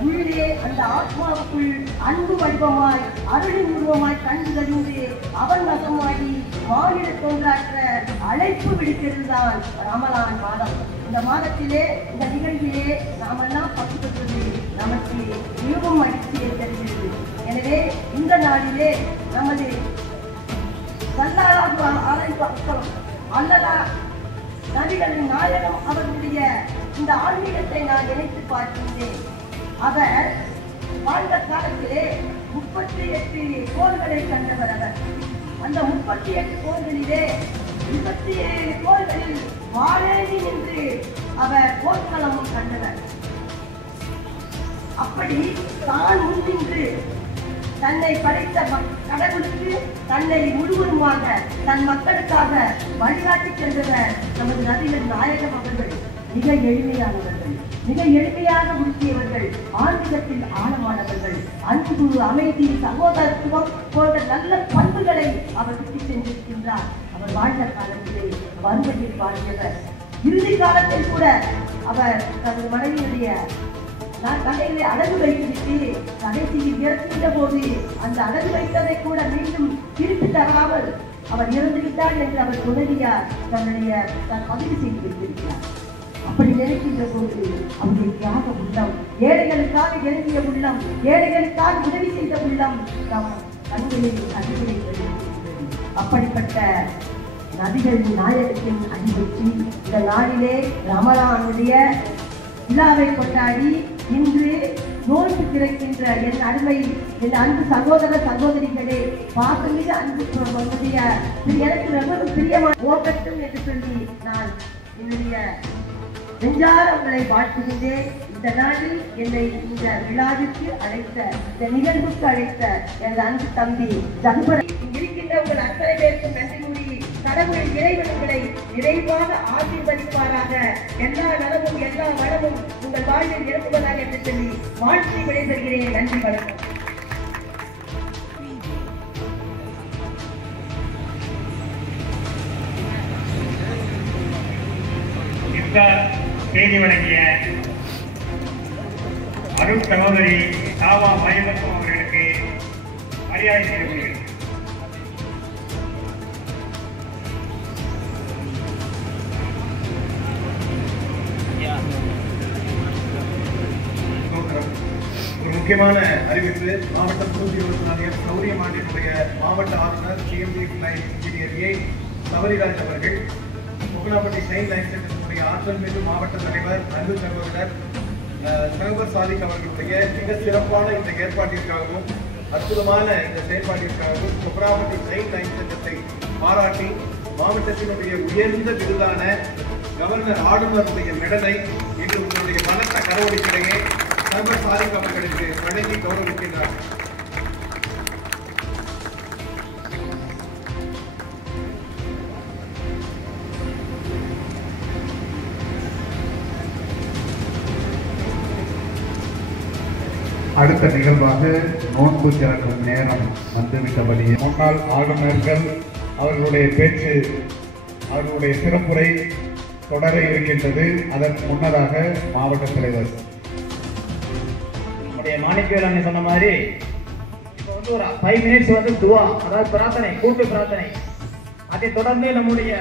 உள்ளே அந்த ஆத்மாவுக்குள் அன்பு வடிவமாய் அருளின் உருவமாய் கண்டுகறிந்து அவன் வசமாகி மாநில தோன்றாற்ற அழைப்பு விடுக்கிறதுதான் ரமலான் மாதம். இந்த மாதத்திலே, இந்த நிகழ்விலே நாமெல்லாம் பங்கு பெற்றது நமக்கு மிகவும் மகிழ்ச்சியை தருகிறது. எனவே இந்த நாளிலே நமது அல்லலா நபிகளின் நாயகம் அவர்களுடைய இந்த ஆன்மீகத்தை நான் நினைத்து பார்க்கின்றேன். அவர் வாழ்ந்த காலத்திலே 38 கோள்களை கண்டவர். அவர் அந்த 38 கோள்களிலே 27 கோள்களில் வாழேறி நின்று அவர் போர்க்களமும் கண்டவர். அப்படி தான் முன்னின்று தன்னை படைத்த கடவுளுக்கு தன்னை முழுவதுமாக தன் மக்களுக்காக வழிகாட்டி சென்றவர் நமது நபிகள் நாயகம் அவர்கள். மிக எளிமையானவர்கள், மிக எளிமையாக உடுத்தியவர்கள், ஆன்மீகத்தில் ஆழமானவர்கள், அன்பு, அமைதி, சகோதரத்துவம் போன்ற நல்ல பண்புகளை அவர் விட்டு சென்றிருக்கின்றார். அவர் வாழ்ந்த காலத்திலே வறுமையில் வாழ்ந்தவர். இறுதி காலத்தில் கூட அவர் தனது மனைவியுடைய கடையிலே அடகு வைத்துவிட்டு கடைசியில் இறக்கின்ற போது அந்த அடகு வைத்ததை கூட மீண்டும் திருப்பி தராமல் அவர் இறந்துவிட்டார் என்று அவர் துணைவியார் பதிவு செய்து வைத்திருக்கிறார். அப்படி நினைக்கின்ற போது அவருடைய தியாக உள்ளம், ஏழைகளுக்காக இறங்கிய உள்ளம், ஏழைகளுக்காக உதவி செய்த உள்ளம் நம் கண்களில் கண்களை வெளியிடுகிறது. அப்படிப்பட்ட நபிகள் நாயகத்தின் அடிபற்றி இந்த நாளிலே ரமலானுடைய விழாவை கொண்டாடி இன்று நோன்பு திறக்கின்ற என் அருமை, என் அன்பு சகோதர சகோதரிகளே, பாசமிக அன்பு எனக்கு ரொம்ப பிரியமான ஓட்டட்டும் என்று சொல்லி நான் என்னுடைய நெஞ்சார உங்களை வாழ்த்துகின்றேன். இந்த நாளில் என்னை இந்த விழாவிற்கு அழைத்த, இந்த நிகழ்வுக்கு அழைத்த எனது அன்பு தம்பி ஜன்பர் இருக்கின்ற உங்கள் அத்தனை பேருக்கும் நன்றி கூறி கடவுள் இறைவன் உங்களை நிறைவாக ஆசீர்வதிப்பாராக. எல்லா நலமும் எல்லா வளமும் உங்கள் வாழ்வில் இருக்குவதாக என்று சொல்லி வாழ்த்தி விடைபெறுகிறேன். நன்றி, வணக்கம். செய்தி வழங்கிய அருள் சகோதரி தாவா மயமத்துவம் அவர்களுக்கு மரியாதை செய்யப்படுகிறது. ஒரு முக்கியமான அறிவிப்பு. மாவட்ட 124 சௌரிய மாநிலத்துடைய மாவட்ட ஆளுநர் சிஎம்டி இன்ஜினியர் ஏ சபரிராஜ் அவர்கள் முகலாப்பட்டி சைன் லைன் சென்டருடைய ஆற்றல் மிகு மாவட்ட தலைவர் அன்பு சகோதரர் சகபர் சாதிக் அவர்களுடைய மிக சிறப்பான இந்த ஏற்பாட்டிற்காகவும் அற்புதமான இந்த செயல்பாட்டிற்காகவும் முகலாப்பட்டி சைன் லைன் சென்டரை பாராட்டி மாவட்டத்தினுடைய உயர்ந்த விருதான கவர்னர் ஆளுநருடைய மெடலை இன்று உங்களுடைய பலத்த கரவொலிக்கிடையே சகபர் சாதிக் அவர்களுக்கு வழங்கி கௌரவிக்கின்றார். அடுத்த நிகழ்வாக நோன்பு திறக்கும் நேரம் வந்துவிட்டபடி முன்னாள் ஆளுநர்கள் அவர்களுடைய பேச்சு, அவர்களுடைய சிறப்புரை தொடர இருக்கின்றது. அதற்கு முன்னதாக மாவட்ட தலைவர் நம்முடைய மாணிக்கவேல் சொன்ன மாதிரி இப்போ வந்து ஒரு 5 மினிட்ஸ் துவா, அதாவது பிரார்த்தனை, கூட்டு பிரார்த்தனை. அதை தொடர்ந்து நம்முடைய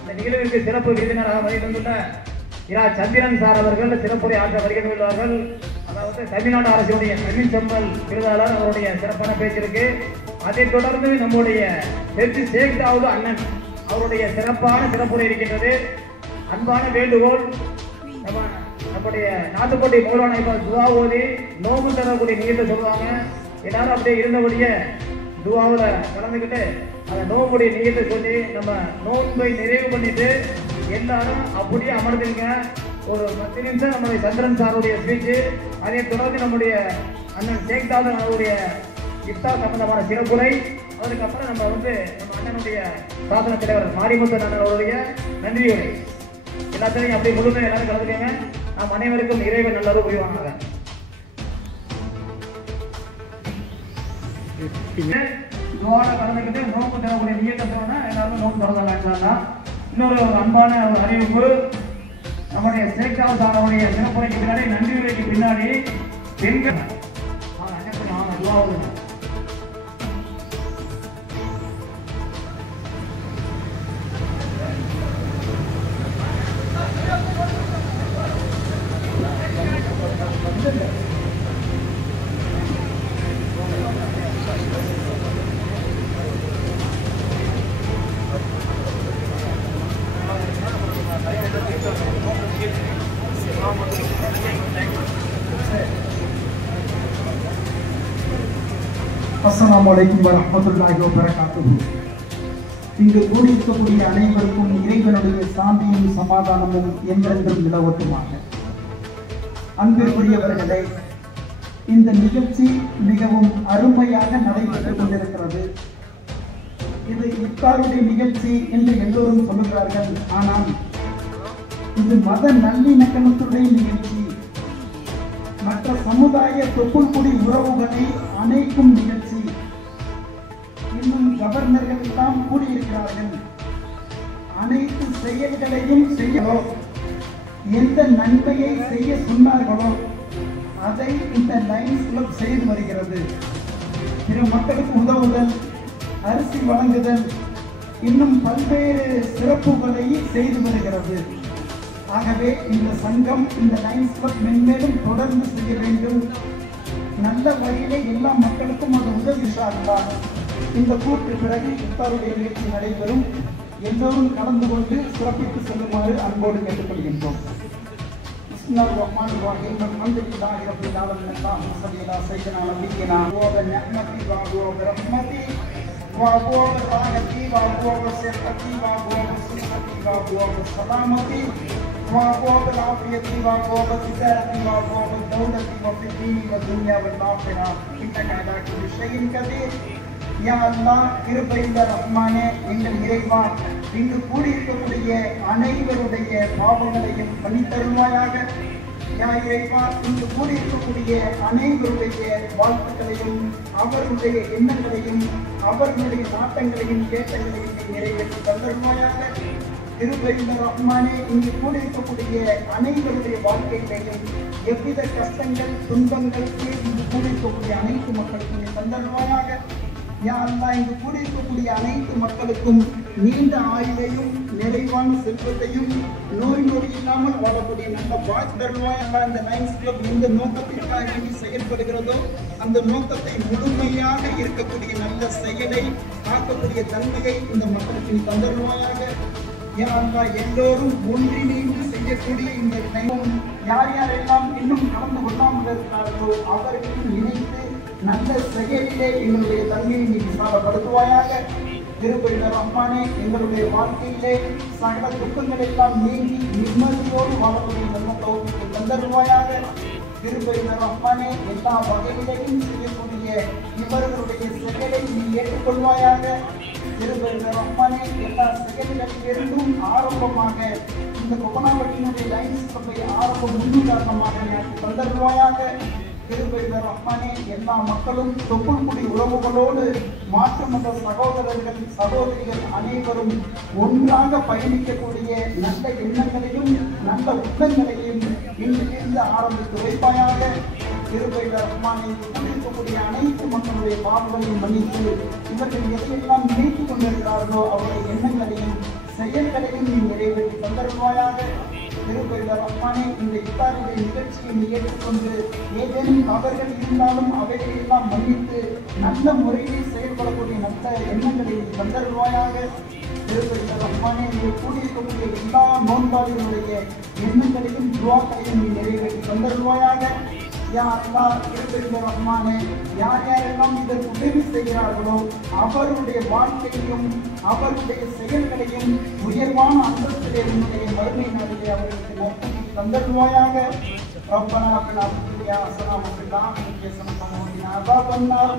இந்த நிகழ்விற்கு சிறப்பு விருந்தினராக வருகின்ற இரா சந்திரன் சார் அவர்கள் சிறப்புரை ஆற்ற வருகின்றார்கள். அதாவது தமிழ்நாடு அரசுடைய தமிழ் செம்மல் விருதாளர் அவருடைய சிறப்பான பேச்சிருக்கு. அதை தொடர்ந்து நம்முடைய ஷேக் தாவூத் அண்ணன் அவருடைய சிறப்பான சிறப்புரை இருக்கின்றது. அன்பான வேண்டுகோள், நம்முடைய நாட்டுக்கோட்டை மௌலானா துவா ஓதி நோம்பு தரக்கூடிய நீங்க சொல்லுவாங்க. எல்லாரும் அப்படியே இருந்தபடியே துவாவில் கலந்துக்கிட்டு அந்த நோம்புடைய நீயத்தை சொல்லி நம்ம நோன்பை நிறைவு பண்ணிட்டு எல்லாரும் அப்படியே அமர்ந்துங்க. ஒரு 10 நிமிஷம் நம்முடைய சந்திரன் சாருடைய ஸ்பீச்சு, அதை தொடர்ந்து நம்முடைய அண்ணன் ஷேக் தாவூத் அவருடைய இஃப்தார் சம்பந்தமான சிறப்புரை, அதுக்கப்புறம் நம்ம நம்ம அண்ணனுடைய சாதன தலைவர் மாரிமுத்தன் அண்ணன் அவருடைய நன்றியுரை. எல்லாத்தையும் அப்படி முழுமையாக எல்லாரும் கலந்துக்கங்க. நாம் அனைவருக்கும் இறைவன் நல்லது புரிவாங்க. கலந்துக்கிட்டு நோம்பு தரக்கூடிய நீயத்தை எல்லாரும் நோம்பு திறந்தாங்க. இன்னொரு அன்பான ஒரு அறிவிப்பு, நம்முடைய ஷேக் தாவூத் அவருடைய சிறப்புரைக்கு பின்னாடி நன்றியுரைக்கு பின்னாடி பெண்கள் அஸ்ஸலாமு அலைக்கும் வரஹ்மத்துல்லாஹி வபரகாத்துஹு. இங்கு கூடியிருக்கக்கூடிய அனைவருக்கும் இறைவனுடைய சாந்தியும் சமாதானமும் என்றென்றும் நிலவட்டுமாக. அன்பிற்குரியவர்களே, இந்த நிகழ்ச்சி மிகவும் அருமையாக நடைபெற்றுக் கொண்டிருக்கிறது. இது இஃப்தாருடைய நிகழ்ச்சி என்று எல்லோரும் சொல்லுகிறார்கள். ஆனால் இது மத நல்லிணக்கத்துடைய நிகழ்ச்சி, மற்ற சமுதாய தொப்புள்குடி உறவுகளை அணைக்கும் நிகழ்ச்சி. இன்னும் கவர்னர்கள் எல்லாம் கூடியிருக்கிறார்கள். அனைத்து செயல்களையும் செய்யவோ, எந்த நன்மையை செய்ய சொன்னார்களோ அதை இந்த லயன்ஸ் கிளப் செய்து வருகிறது. பிற மக்களுக்கு உதவுதல், அரிசி வழங்குதல், இன்னும் பல்வேறு சிறப்புகளை செய்து வருகிறது. ஆகவே இந்த சங்கம், இந்த லயன்ஸ் கிளப் மென்மேலும் தொடர்ந்து செய்ய வேண்டும். நல்ல வழியிலே எல்லா மக்களுக்கும் அது உதவி சார்ந்தார். இந்த கூட்டு பிறகு இஃப்தாருடைய நிகழ்ச்சி நடைபெறும். எல்லோரும் கலந்து கொண்டு சிறப்பித்து செல்லுமாறு அன்போடு கேட்டுக்கொள்கின்றோம். பிஸ்மில்லாஹிர்ரஹ்மானிர்ரஹீம். அல்ஹம்துலில்லாஹி ரப்பில் ஆலமீன். அல்லாஹும்ம ஸல்லி அலா ஸய்யிதினா நபியினா வ நிஅமதி வ ரஹ்மதி வ ராஹத்தி வ சிஹ்ஹதி வ சிஹ்ஹதி வ சலாமதி وأبواب العافية وأبواب التجارة وأبواب الدولة وفي الدين والدنيا والآخرة إنك على كل شيء قدير. யா அல்லாஹ் கிருபையுள்ள ரஹ்மானே, எங்கள் இறைவா, இங்கு கூடியிருக்கக்கூடிய அனைவருடைய பாவங்களையும் மன்னித்தருள்வாயாக. யா இறைவா, இங்கு கூடியிருக்கக்கூடிய அனைவருடைய வாழ்த்துக்களையும் அவர்களுடைய எண்ணங்களையும் அவர்களுடைய நாட்டங்களையும் கேட்டங்களையும் நிறைவேற்றி தந்தருள்வாயாக. கிருபையுள்ள ரஹ்மானே, இங்கு கூடியிருக்கக்கூடிய அனைவருடைய வாழ்க்கைகளையும் எவ்வித கஷ்டங்கள் துன்பங்களுக்கு இங்கு கூடியிருக்கக்கூடிய அனைத்து மக்களுக்கும் தந்தருள்வாயாக. யா அல்லாஹ், இங்கு கூடியிருக்கக்கூடிய அனைத்து மக்களுக்கும் நீண்ட ஆயுளையும் நிறைவான செல்வத்தையும் நோய் நொடி இல்லாமல் வாழக்கூடிய நல்ல வாழ்த்து தருவாயாக. இந்த லயன்ஸ் கிளப் எந்த நோக்கத்திற்காக வேண்டி செயல்படுகிறதோ அந்த நோக்கத்தை முழுமையாக இருக்கக்கூடிய நல்ல செயலை காக்கக்கூடிய தன்மையை இந்த மக்களுக்கு தந்தருவாயாக. யா அல்லாஹ், எல்லோரும் ஒன்றிணைந்து செய்யக்கூடிய இந்த டைமும் யார் யாரெல்லாம் இன்னும் கலந்து கொள்ளாமல் இருக்கிறார்களோ அவர்களும் இணைத்து நல்ல செயலிலே எங்களுடைய தன்மையை நீ விசாலப்படுத்துவாயாக. கிருபையுள்ள ரஹ்மானே, எங்களுடைய வாழ்க்கையிலே சகல துக்கங்கள் எல்லாம் நீங்கி நிம்மதியோடு வாழக்கூடிய நல்ல தௌஃபீக்கை தந்தருவாயாக. கிருபையுள்ள ரஹ்மானே, எல்லா வகையிலையும் செய்யக்கூடிய இவர்களுடைய செயலை நீ ஏற்றுக்கொள்வாயாக. கிருபையுள்ள ரஹ்மானே, எல்லா செயல்களிலிருந்தும் ஆரம்பமாக இந்த கொரோனாவினுடைய லைன்ஸ் கிளப்பை ஆரம்பம் முன்னுதாரணமாக எனக்கு தந்தருவாயாக. கிருபையுள்ள ரஹ்மானே, எல்லா மக்களும் தொப்புள்குடி உறவுகளோடு மாற்று மத சகோதரர்கள் சகோதரிகள் அனைவரும் ஒன்றாக பயணிக்கக்கூடிய நல்ல எண்ணங்களையும் நல்ல உள்ளங்களையும் இன்றிலிருந்து ஆரம்பித்து வைப்பாயாக. கிருபையுள்ள ரஹ்மானே, இருக்கக்கூடிய அனைத்து மக்களுடைய பாவங்களையும் மன்னித்து இவர்கள் எதையெல்லாம் நினைத்துக் கொண்டிருக்கிறார்களோ அவருடைய எண்ணங்களையும் செயல்களையும் நீ நிறைவேற்றி தந்தருவாயாக. கிருபையுள்ள ரஹ்மானே, இந்த இஃப்தாருடைய நிகழ்ச்சியை நீ ஏற்றுக்கொண்டு ஏதேனும் தவறுகள் இருந்தாலும் அவைகளை எல்லாம் மன்னித்து நல்ல முறையில் செயல்படக்கூடிய நல்ல எண்ணங்களை நீ தந்தருவாயாக. கிருபையுள்ள ரஹ்மானே, நீ கூடியிருக்கக்கூடிய எல்லா நோன்பாளிகளுடைய எண்ணங்களையும் துஆக்களையும் நீ நிறைவேற்றி தந்தருவாயாக. யா அல்லாஹ், கிருபையுள்ள ரஹ்மானே, யார் யாரெல்லாம் இதற்கு உதவி செய்கிறார்களோ அவருடைய வாழ்க்கையையும் அவருடைய செயல்களையும் உயர்வான அந்தஸ்திலே உன்னுடைய மறுமை நாளிலே அவர்களுக்கு நற்பணி தந்தருவாயாக. ربنا قنا الدنيا حسنة وفي الآخرة حسنة وقنا عذاب النار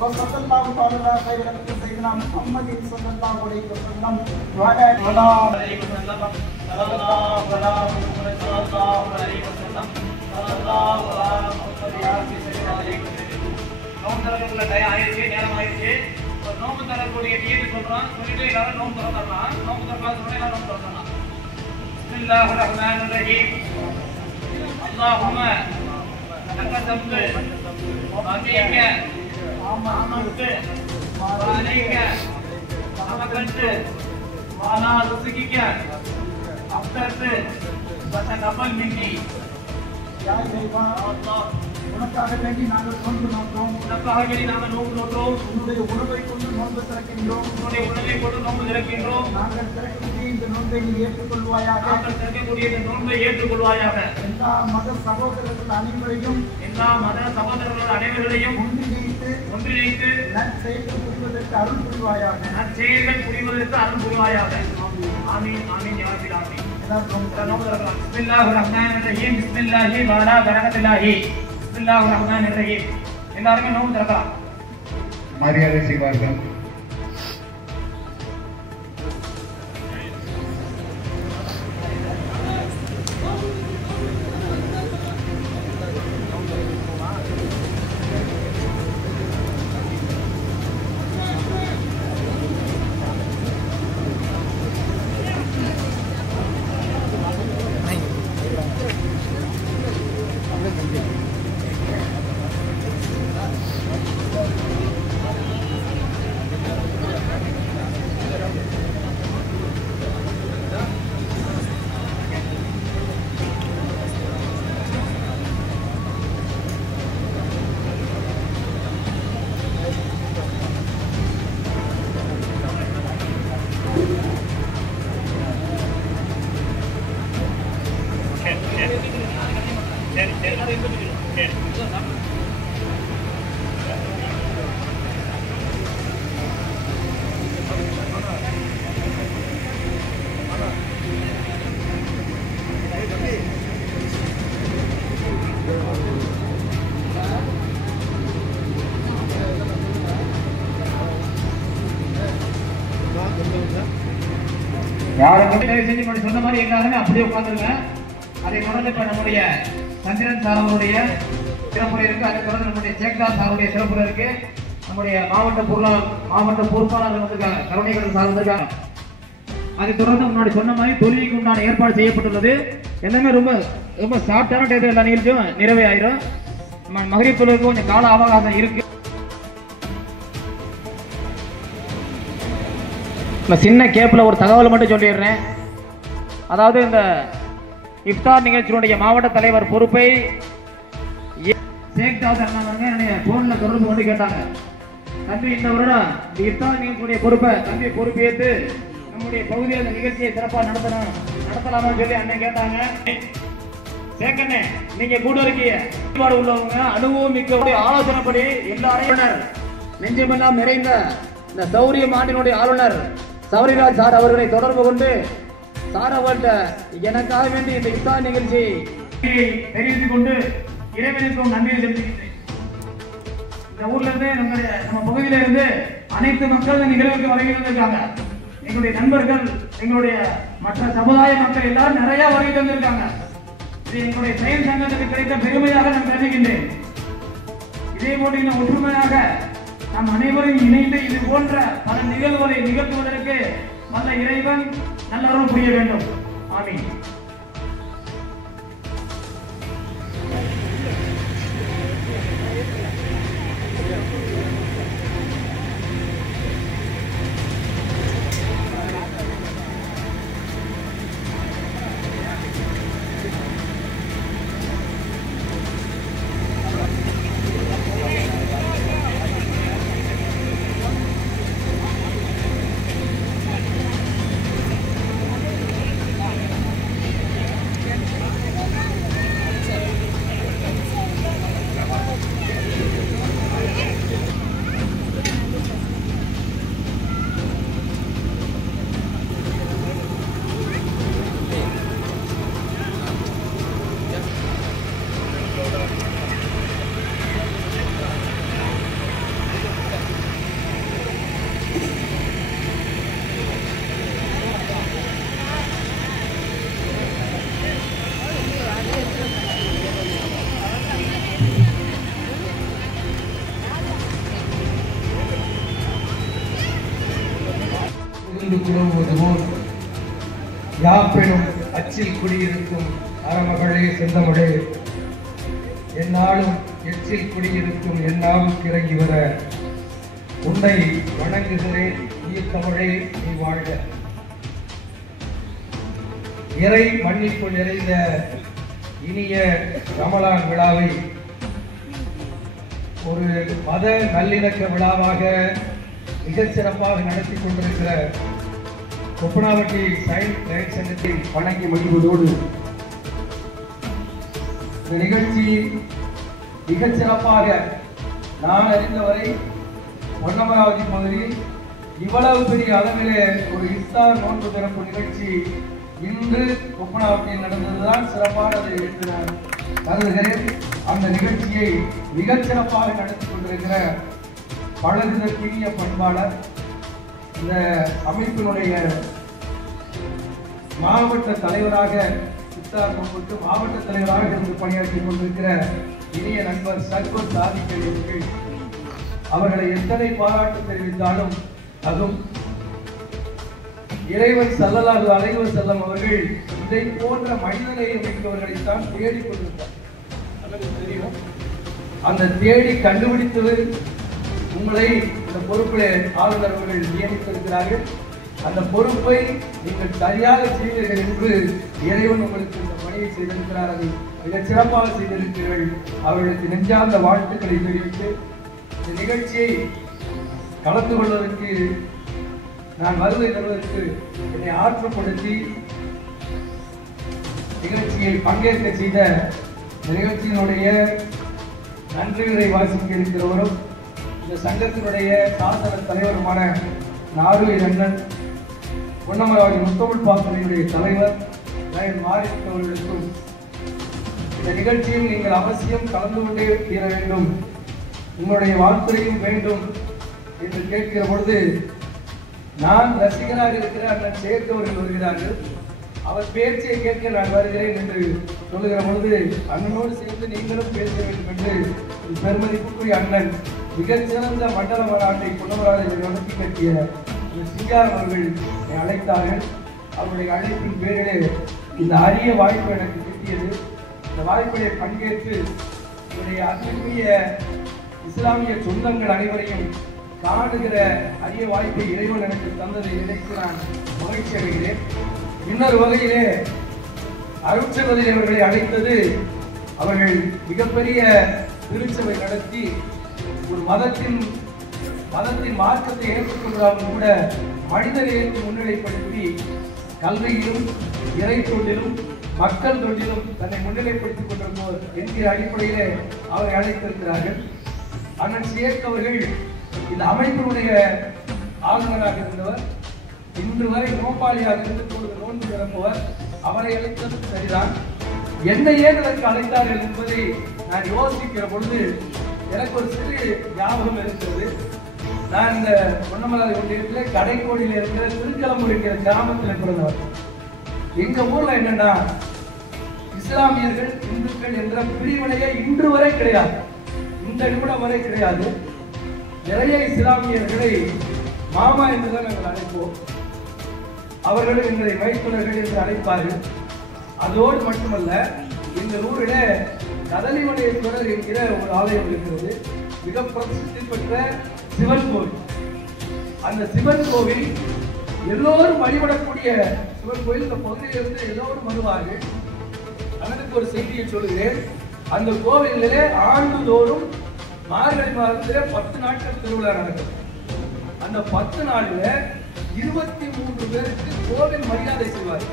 وصلى الله تعالى على خير خلق سيدنا محمد صلى الله عليه وسلم وعلى آله وسلم صلى الله عليه وسلم நோம்பு தரக்கூடிய டயம் ஆயிடுச்சு, நேரம் ஆயிடுச்சு. நோம்பு தரக்கூடிய தீர்வு சொல்றோம், சொல்லிட்டு எல்லாரும் நோம்பு திறந்துடலாம். நோம்பு திறக்கலாம் சொன்னா எல்லாரும் நோம்பு திறந்துடலாம். பிஸ்மில்லாஹிர் ரஹ்மானிர் ரஹீம். அல்லாஹும்ம தகதம்து வஅலைக ஆமன்து வஅலைக தவக்கல்து வஅலா ரிஸ்கிக அஃப்தர்து வதகபல் மின்னி. யா இறைவா, அல்லாஹ், உனக்காக வேண்டி நாங்கள் நோன்பு நோக்கிறோம். உனக்காக வேண்டி நாங்கள் நோன்பு நோக்கிறோம். உன்னுடைய உணவை கொண்டு நோன்பு திறக்கின்றோம். உன்னுடைய உணவை கொண்டு நோன்பு திறக்கின்றோம். நாங்கள் திறக்கக்கூடிய இந்த நோன்பை நீ ஏற்றுக்கொள்வாயாக. நாங்கள் திறக்கக்கூடிய இந்த நோன்பை ஏற்றுக்கொள்வாயாக. எல்லா மத சகோதரர்கள் அனைவரையும் ஒன்றிணைத்து நற்செயல்கள் புரிவதற்கு அருள் புரிவாயாக. நற்செயல்கள் புரிவதற்கு அருள் புரிவாயாக. ஆமீன் ஆமீன் யா ரப்பல் ஆலமீன். பிஸ்மில்லாஹிர் ரஹ்மானிர் ரஹீம். பிஸ்மில்லாஹி வஅலா பரகத்தில்லாஹி. பிஸ்மில்லாஹிர் ரஹ்மானிர் ரஹீம். எல்லாரும் நோன்பு திறக்கலாம். மரியாதை செய்வார்கள். யாரும் தயவு செஞ்சு சொன்ன மாதிரி எல்லாருமே அப்படியே உட்காந்துருங்க. அதை தொடர்ந்து இப்ப நம்முடைய சந்திரன் சார் அவருடைய சிறப்புரை இருக்கு. அதை தொடர்ந்து நம்முடைய சேக்தார் சாருடைய சிறப்புரை இருக்கு. நம்முடைய மாவட்ட பொறுப்பாளர்கள் வந்திருக்காங்க, கருணைகள் சார் வந்திருக்காங்க. அதை தொடர்ந்து முன்னாடி சொன்ன மாதிரி தொழிலுக்கு உண்டான ஏற்பாடு செய்யப்பட்டுள்ளது. எல்லாமே ரொம்ப ரொம்ப ஷார்ட்டான டேபிள் எல்லா நிகழ்ச்சியும் நிறைவே ஆயிரும். நம்ம மகளிர் தொழிலுக்கு கொஞ்சம் கால அவகாசம் இருக்கு. சின்ன கேப்ல ஒரு தகவல் மட்டும் சொல்லிடுறேன். அதாவது இந்த இஃப்தார் நிகழ்ச்சியினுடைய மாவட்ட தலைவர் பொறுப்பை என்னுடைய போன்ல தொடர்பு கொண்டு கேட்டாங்க, தம்பி இந்த வருடம் இஃப்தார் நிகழ்ச்சியுடைய பொறுப்பை தம்பி பொறுப்பேற்று நம்முடைய பகுதியில் இந்த நிகழ்ச்சியை சிறப்பாக நடத்தலாம்னு சொல்லி அண்ணன் கேட்டாங்க. சேக்கண்ணே நீங்க கூட இருக்கீங்க, ஈடுபாடு உள்ளவங்க, அனுபவம் மிக்க ஆலோசனைப்படி எல்லாரையும் நெஞ்சமெல்லாம் நிறைந்த இந்த சௌரிய மாண்டினுடைய ஆளுநர் சௌரிராஜ் சார் அவர்களை தொடர்பு கொண்டு சார் அவர்கிட்ட எனக்காக வேண்டி இந்த இஃப்தார் நிகழ்ச்சியை தெரிவித்துக் கொண்டு இறைவனுக்கும் நன்றி செலுத்துகின்றேன். இந்த ஊர்ல இருந்து நம்ம பகுதியில இருந்து அனைத்து மக்கள் இந்த நிகழ்வுக்கு வருகை வந்திருக்காங்க. எங்களுடைய நண்பர்கள், எங்களுடைய மற்ற சமுதாய மக்கள் எல்லாரும் நிறைய வருகை வந்திருக்காங்க. இது எங்களுடைய செயல் சங்கத்துக்கு கிடைத்த பெருமையாக நான் கருதுகின்றேன். இதே போன்று இந்த ஒற்றுமையாக நாம் அனைவரும் இணைந்து இது போன்ற பல நிகழ்வுகளை நிகழ்த்துவதற்கு நல்ல இறைவன் நல்ல அருள் புரிய வேண்டும். ஆமீன். யாப்பெனும் அச்சில் குடியிருக்கும் அறமகளே செந்தமிழே, என்னாலும் எச்சில் குடியிருக்கும் என்னாவுக்கு இறங்கி வர உன்னை வணங்குகிறேன். நீ தமிழே நீ வாழ்க. இறை மன்னிப்பு நிறைந்த இனிய ரமலான் விழாவை ஒரு மத நல்லிணக்க விழாவாக மிகச் சிறப்பாக நடத்தி கொண்டிருக்கிற கொப்பனாவட்டி சைல்ட் ரைட் சங்கத்தை வணங்கி மகிழ்வதோடு இந்த நிகழ்ச்சி மிகச் சிறப்பாக நான் அறிந்தவரை பொன்னமராவதி பகுதியில் இவ்வளவு பெரிய அளவிலே ஒரு இஃப்தார் நோன்பு திறப்பு நிகழ்ச்சி இன்று கொப்பனாவட்டியில் நடந்ததுதான் சிறப்பானது என்று நான் கருதுகிறேன். அந்த நிகழ்ச்சியை மிகச் சிறப்பாக நடத்தி கொண்டிருக்கிற பழகுதற்கினிய பண்பாளர், இந்த அமைப்பினுடைய மாவட்ட தலைவராக இஃப்தார் நோன்புக்கு மாவட்ட தலைவராக இருந்து பணியாற்றி கொண்டிருக்கிற இனிய நண்பர் சர்வத் சாதிக்கல் அவர்கள், அவர்களை எத்தனை பாராட்டு தெரிவித்தாலும் அதுவும் இறைவன் ஸல்லல்லாஹு அலைஹி வஸல்லம் அவர்கள் இதை போன்ற மனிதநேய மிக்கவர்களைத்தான் தேடிக் கொண்டிருந்தார். தெரியும், அந்த தேடி கண்டுபிடித்தது உங்களை இந்த பொறுப்பிலே ஆளுநர் அவர்கள் நியமித்திருக்கிறார்கள். அந்த பொறுப்பை நீங்கள் சரியாக செய்வீர்கள் என்று இறைவன் உங்களுக்கு இந்த பணியை செய்திருக்கிறார். அதை மிகச் சிறப்பாக செய்திருக்கிறீர்கள். அவர்களுக்கு நெஞ்சார்ந்த வாழ்த்துக்களை தெரிவித்து இந்த நிகழ்ச்சியை கலந்து கொள்வதற்கு நான் வருகை தருவதற்கு என்னை ஆற்றுப்படுத்தி நிகழ்ச்சியை பங்கேற்க செய்த நிகழ்ச்சியினுடைய நன்றிகளை வாசிக்க இருக்கிறவரும் இந்த சங்கத்தினுடைய சாசன தலைவருமான நார்வே அண்ணன் பொன்னமராவதி முத்தமிழ் பாசனையுடைய தலைவர் மாரிக் அவர்களுக்கும் இந்த நிகழ்ச்சியில் நீங்கள் அவசியம் கலந்து கொண்டே தீர வேண்டும், உங்களுடைய வாழ்த்துறையும் வேண்டும் என்று கேட்கிற பொழுது நான் ரசிகராக இருக்கிற அண்ணன் சேக் அவர்கள் வருகிறார்கள். அவர் பேச்சை கேட்க நான் வருகிறேன் என்று சொல்லுகிற பொழுது அண்ணனோடு சேர்ந்து நீங்களும் பேச வேண்டும் என்று பெருமதிப்புக்குரிய அண்ணன் மிகச்சிறந்த மண்டல மாநாட்டை குணவராஜை நடத்தி கட்டிய சிங்காரம் அவர்கள் அழைத்தார்கள். அவருடைய அழைப்பின் பேரிலே இந்த அரிய வாய்ப்பு எனக்கு கிட்டியது. இந்த வாய்ப்பிலே பங்கேற்று என்னுடைய அன்புக்குரிய இஸ்லாமிய சொந்தங்கள் அனைவரையும் காணுகிற அரிய வாய்ப்பை இறைவன் எனக்கு தந்ததை நினைத்து நான் மகிழ்ச்சி அடைகிறேன். இன்னொரு வகையிலே அருட்சகோதரி அவர்களை அழைத்தது, அவர்கள் மிகப்பெரிய திருச்சபை நடத்தி ஒரு மதத்தின் மார்க்கத்தை ஏற்றுக்கொண்டாலும் கூட மனித நேயத்தை முன்னிலைப்படுத்தி கல்வியிலும் இறை தொண்டிலும் மக்கள் தொண்டிலும் தன்னை முன்னிலைப்படுத்திக் கொண்டிருப்போர் என்கிற அடிப்படையிலே அவரை அழைத்திருக்கிறார்கள். அண்ணன் சேக் அவர்கள் இந்த அமைப்பினுடைய ஆளுநராக இருந்தவர். இன்று வரை நோபாளியாக இருந்து கொண்டு நோன்பு திறப்பவர். அவரை அழைத்தது சரிதான். என்னை ஏன் அதற்கு அழைத்தார்கள் என்பதை நான் யோசிக்கிற பொழுது எனக்கு ஒரு சிறு ஞாபகம் இருக்கிறது. நான் இந்த பொன்னமலை ஒன்றியத்திலே கடைக்கோடியில் இருக்கிற திருக்கலம்பூர் என்கிற கிராமத்தில் பிறந்தவர். எங்க ஊர்ல என்னன்னா இஸ்லாமியர்கள் இந்துக்கள் என்ற பிரிவினையே இன்று வரை கிடையாது, இந்த நிமிடம் வரை கிடையாது. நிறைய இஸ்லாமியர்களை மாமா என்றுதான் நாங்கள் அழைப்போம். அவர்களும் எங்களை மைத்துனர்கள் என்று அழைப்பார்கள். அதோடு மட்டுமல்ல, எங்கள் ஊரில் கதலிமணேஸ்வரர் என்கிற ஒரு ஆலயம் இருக்கிறது. மிக பிரசித்தி பெற்ற சிவன் கோவில். அந்த சிவன் கோவில் எல்லோரும் வழிபடக்கூடிய சிவன் கோவில். இந்த பகுதியிலிருந்து எல்லோரும் வருவார்கள். அதற்கு ஒரு செய்தியை சொல்கிறேன். அந்த கோவிலிலே ஆண்டுதோறும் மார்கழி மாதத்திலே 10 நாட்கள் திருவிழா நடக்கும். அந்த 10 நாளில் 23 பேருக்கு கோவில் மரியாதை செய்வார்.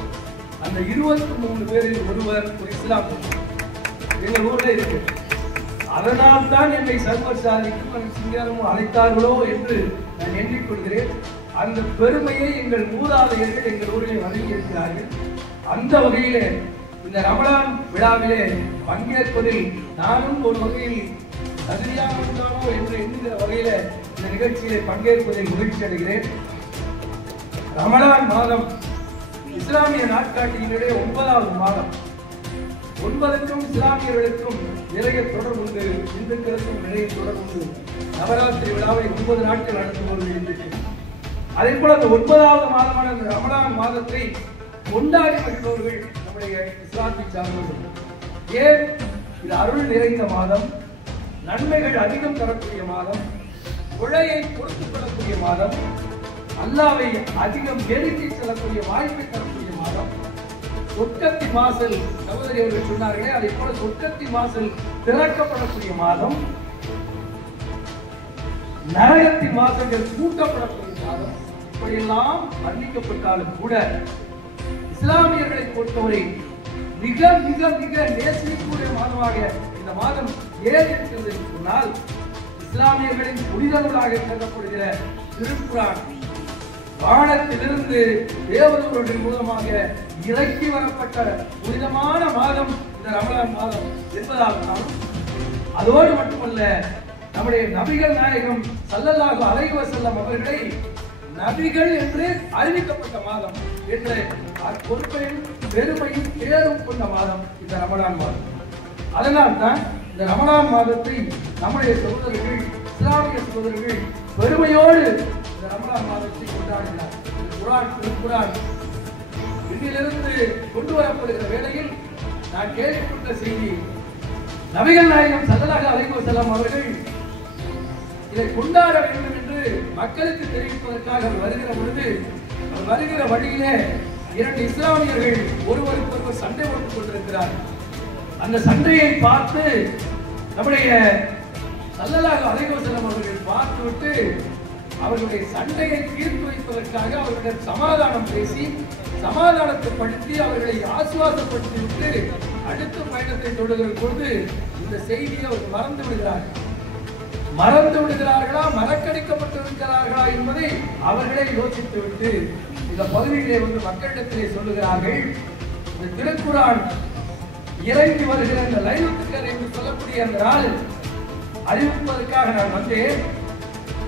அந்த 23 பேரில் ஒருவர் ஒரு இஸ்லாம் எங்கள் ஊர்ல இருக்கு. அதனால் தான் என்னை சர்வர் சாதிக்கும் சிங்காரமும் அழைத்தார்களோ என்று நான் எண்ணிக்கொள்கிறேன். அந்த பெருமையை எங்கள் மூதாதையர்கள் எங்கள் ஊரில் வழங்கி இருக்கிறார்கள். அந்த வகையிலே இந்த ரமலான் விழாவிலே பங்கேற்பதில் நானும் ஒரு வகையில் தகுதியானோ என்று எண்ணுகிற வகையில இந்த நிகழ்ச்சியிலே பங்கேற்பதில் மகிழ்ச்சி அடைகிறேன். ரமலான் மாதம் இஸ்லாமிய நாட்காட்டியினுடைய 9வது மாதம். 9க்கும் இஸ்லாமியர்களுக்கும் நிறைய தொடர்பு உண்டு, இந்துக்களுக்கும் நிறைய தொடர்பு உண்டு. நவராத்திரி விழாவை 9 நாட்கள் நடத்துவது இன்றைக்கு. அதே போல அந்த 9வது மாதமான அந்த ரமலான் மாதத்தை கொண்டாடி மகிழ்ந்தவர்கள் நம்முடைய இஸ்லாத்தை சார்ந்தவர்கள். ஏன்? இது அருள் நிறைந்த மாதம், நன்மைகள் அதிகம் தரக்கூடிய மாதம், உழையை பொறுத்துக் கொள்ளக்கூடிய மாதம், அல்லாவை அதிகம் நெருங்கி செல்லக்கூடிய வாய்ப்பை தரக்கூடிய மாதம். சொர்க்கத்தின் வாசல், சகோதரி அவர்கள் சொன்னார்களே, அதை போல சொர்க்கத்தின் வாசல் திறக்கப்படக்கூடிய மாதம், நரகத்தின் வாசல்கள் கூட்டப்படக்கூடிய மாதம். இப்படியெல்லாம் வர்ணிக்கப்பட்டாலும் கூட இஸ்லாமியர்களை பொறுத்தவரை மிக மிக மிக நேசிக்கக்கூடிய மாதமாக இந்த மாதம் ஏன் இருக்கிறது என்று சொன்னால், இஸ்லாமியர்களின் புனிதர்களாக கருதப்படுகிற திருக்குர்ஆன் வானத்திலிருந்து தேவதூதர்கள் மூலமாக இறக்கி வரப்பட்ட புனிதமான மாதம் இந்த ரமலான் மாதம் என்பதால் தான். அதோடு மட்டுமல்ல, நம்முடைய நபிகள் நாயகம் ஸல்லல்லாஹு அலைஹி வஸல்லம் அவர்களை நபிகள் என்று அறிவிக்கப்பட்ட மாதம் என்ற பொறுப்பையும் பெருமையும் பேரும் கொண்ட மாதம் இந்த ரமலான் மாதம். அதனால் தான் இந்த ரமலான் மாதத்தை நம்முடைய சகோதரர்கள், இஸ்லாமிய சகோதரர்கள் பெருமையோடு இந்த ரமலான் மாதத்தை கொண்டாடினார். திருக்குர்ஆன் இன்னிலிருந்து கொண்டு வரப்படுகிற வேளையில் நான் கேள்விப்பட்ட செய்தி, நபிகள் நாயகம் ஸல்லல்லாஹு அலைஹி வஸல்லம் அவர்கள் இதை கொண்டாட வேண்டும் என்று மக்களுக்கு தெரிவிப்பதற்காக வருகிற பொழுது, வருகிற வழியிலே 2 இஸ்லாமியர்கள் ஒருவருக்கொருவர் சண்டை போட்டுக் கொண்டிருக்கிறார்கள். அந்த சண்டையை பார்த்து நம்முடைய ஸல்லல்லாஹு அலைஹி வஸல்லம் அவர்கள் பார்த்துவிட்டு அவர்களுடைய சண்டையை தீர்த்து வைப்பதற்காக அவர்களிடம் சமாதானம் பேசி சமாதானத்தை படுத்தி அவர்களை ஆசுவாசப்படுத்தி விட்டு அடுத்த பயணத்தை தொடர்கிற பொழுது இந்த செய்தியை அவர்கள் மறந்து விடுகிறார்களா, மறக்கடிக்கப்பட்டிருக்கிறார்களா என்பதை அவர்களே யோசித்து விட்டு இந்த பகுதியிலே வந்து மக்களிடத்திலே சொல்லுகிறார்கள். இந்த திருக்குர்ஆன் இறங்கி வருகிற இந்த லைலத்துல் கத்ர் என்று சொல்லக்கூடிய அந்த நாள் அறிவிப்பதற்காக நான் வந்தேன்.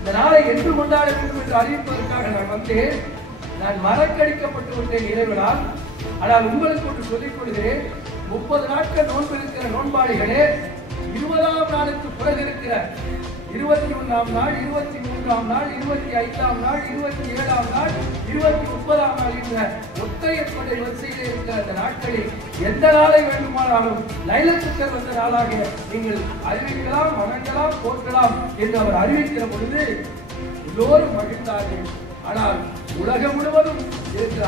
இந்த நாளை என்று கொண்டாட வேண்டும் என்று அறிவிப்பதற்காக நான் வந்தேன். நான் மறக்கடிக்கப்பட்டு விட்டேன் இறைவனால். ஆனால் உங்களுக்கு ஒன்று சொல்லிக் கொள்கிறேன். 30 நாட்கள் நோன்பு இருக்கிற நோன்பாளிகளே, 20ஆம் நாளுக்கு பிறகு இருக்கிற 21ஆம் நாள், 23ஆம் நாள், 25ஆம் நாள், 27ஆம் நாள், 29ஆம் நாள் என்ற ஒற்றையற்படை வரிசையிலே இருக்கிற அந்த நாட்களில் எந்த நாளை வேண்டுமானாலும் லைலத்துல் கத்ர் வந்த நாளாக நீங்கள் அறிவிக்கலாம், வணங்கலாம், போற்றலாம் என்று அவர் அறிவிக்கிற பொழுது எல்லோரும் மகிழ்ந்தார்கள். ஆனால் உலகம் முழுவதும் இருக்கிற